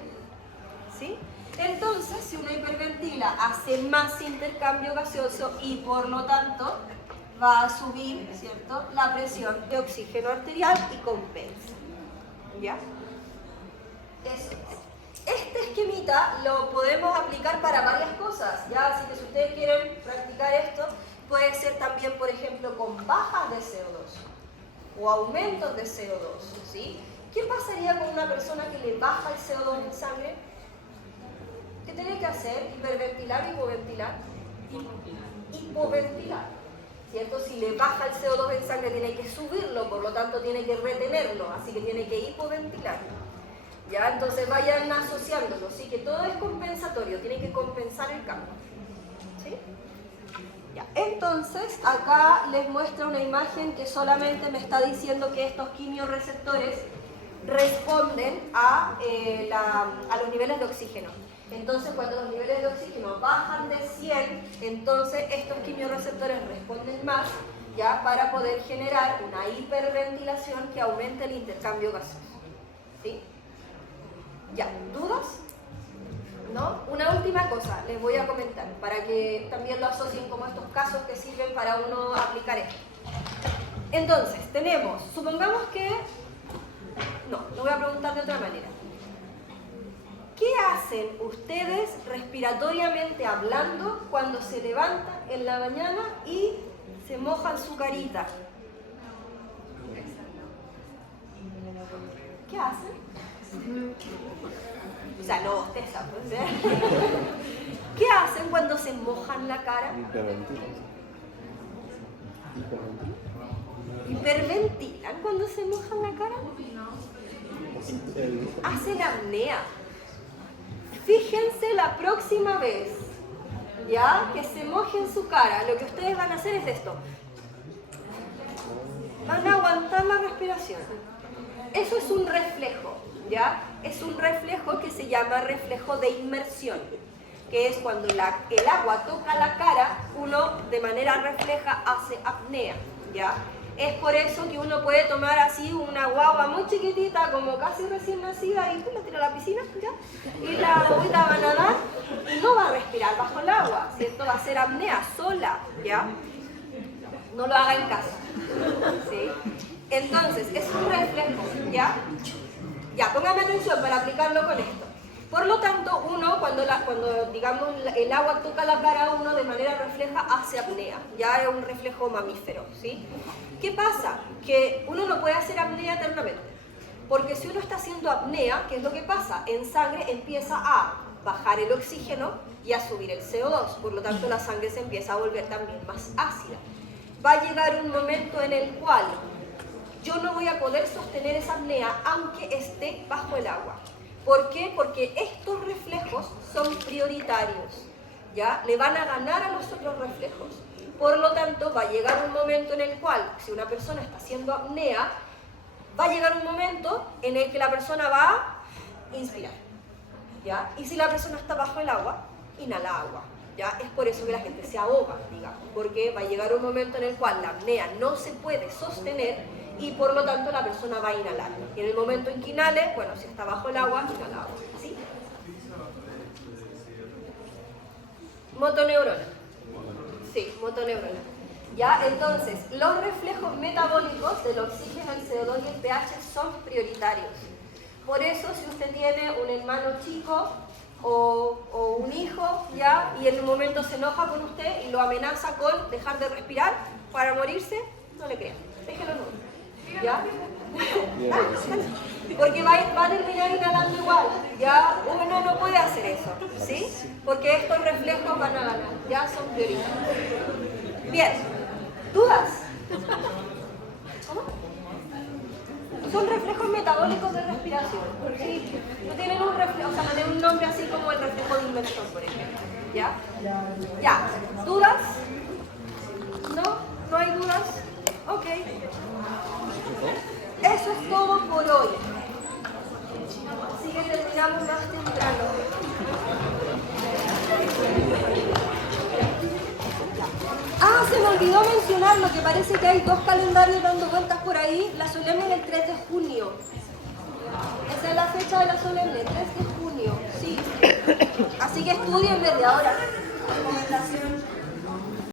¿sí? Entonces, si uno hiperventila, hace más intercambio gaseoso y por lo tanto va a subir, ¿cierto?, la presión de oxígeno arterial y compensa. ¿Ya? Eso es. Este esquemita lo podemos aplicar para varias cosas, ¿ya? Así que si ustedes quieren practicar esto, puede ser también, por ejemplo, con bajas de CO2 o aumentos de CO2, ¿sí? ¿Qué pasaría con una persona que le baja el CO2 en sangre? ¿Qué tiene que hacer? ¿Hiperventilar o hipoventilar? Hipoventilar, ¿cierto? Si le baja el CO2 en sangre tiene que subirlo, por lo tanto tiene que retenerlo, así que tiene que hipoventilar. ¿Ya? Entonces vayan asociándolo, ¿sí? Que todo es compensatorio, tiene que compensar el cambio, ¿sí? Ya. Entonces, acá les muestro una imagen que solamente me está diciendo que estos quimiorreceptores responden a los niveles de oxígeno. Entonces, cuando los niveles de oxígeno bajan de 100, entonces estos quimiorreceptores responden más, ya, para poder generar una hiperventilación que aumente el intercambio gaseoso. ¿Sí? Ya, ¿dudas? ¿No? Una última cosa les voy a comentar, para que también lo asocien como estos casos que sirven para uno aplicar esto. Entonces, tenemos, supongamos que... No, lo voy a preguntar de otra manera. ¿Qué hacen ustedes respiratoriamente hablando cuando se levantan en la mañana y se mojan su carita? ¿Qué hacen? O sea, no bostezan, pues, ¿eh? ¿Qué hacen cuando se mojan la cara? ¿Hiperventilan cuando se mojan la cara? Hacen apnea. Fíjense la próxima vez, ¿ya?, que se mojen su cara, lo que ustedes van a hacer es esto. Van a aguantar la respiración. Eso es un reflejo, ¿ya? Es un reflejo que se llama reflejo de inmersión, que es cuando el agua toca la cara, uno de manera refleja hace apnea, ¿ya? Es por eso que uno puede tomar así una guagua muy chiquitita, como casi recién nacida, y la tira a la piscina, ¿ya? Y la agüita va a nadar y no va a respirar bajo el agua, ¿cierto? Va a hacer apnea sola, ¿ya? No lo haga en casa, ¿sí? Entonces, es un reflejo, ¿ya? Ya, póngame atención para aplicarlo con esto. Por lo tanto, uno, cuando digamos, el agua toca la cara, uno de manera refleja hace apnea. Ya es un reflejo mamífero, ¿sí? ¿Qué pasa? Que uno no puede hacer apnea eternamente. Porque si uno está haciendo apnea, ¿qué es lo que pasa? En sangre empieza a bajar el oxígeno y a subir el CO2. Por lo tanto, la sangre se empieza a volver también más ácida. Va a llegar un momento en el cual yo no voy a poder sostener esa apnea aunque esté bajo el agua. ¿Por qué? Porque estos reflejos son prioritarios, ¿ya? Le van a ganar a los otros reflejos. Por lo tanto, va a llegar un momento en el cual, si una persona está haciendo apnea, va a llegar un momento en el que la persona va a inspirar, ¿ya? Y si la persona está bajo el agua, inhala agua, ¿ya? Es por eso que la gente se ahoga, digamos, porque va a llegar un momento en el cual la apnea no se puede sostener y por lo tanto la persona va a inhalar. Y en el momento en que inhale, bueno, si está bajo el agua, inhala agua, ¿sí? Motoneurona. Sí, motoneurona. ¿Ya? Entonces, los reflejos metabólicos del oxígeno, el CO2 y el pH son prioritarios. Por eso, si usted tiene un hermano chico o un hijo, ¿ya? Y en un momento se enoja con usted y lo amenaza con dejar de respirar para morirse, no le crea, déjelo no. ¿Ya? Porque va a terminar inhalando igual, ¿ya? Uno no puede hacer eso, ¿sí? Porque estos reflejos van a ganar, ya son prioritarios. Bien, ¿dudas? ¿Cómo? Son reflejos metabólicos de respiración, ¿sí? No tienen un reflejo, o sea, no tienen un nombre así como el reflejo de inversión, por ejemplo, ¿ya? Ya, ¿dudas? ¿No? ¿No hay dudas? Ok. Eso es todo por hoy. Así que terminamos más temprano. Ah, se me olvidó mencionarlo, que parece que hay dos calendarios dando vueltas por ahí. La solemne es el 3 de junio. Esa es la fecha de la solemne, el 3 de junio, sí. Así que estudien desde ahora. Recomendación.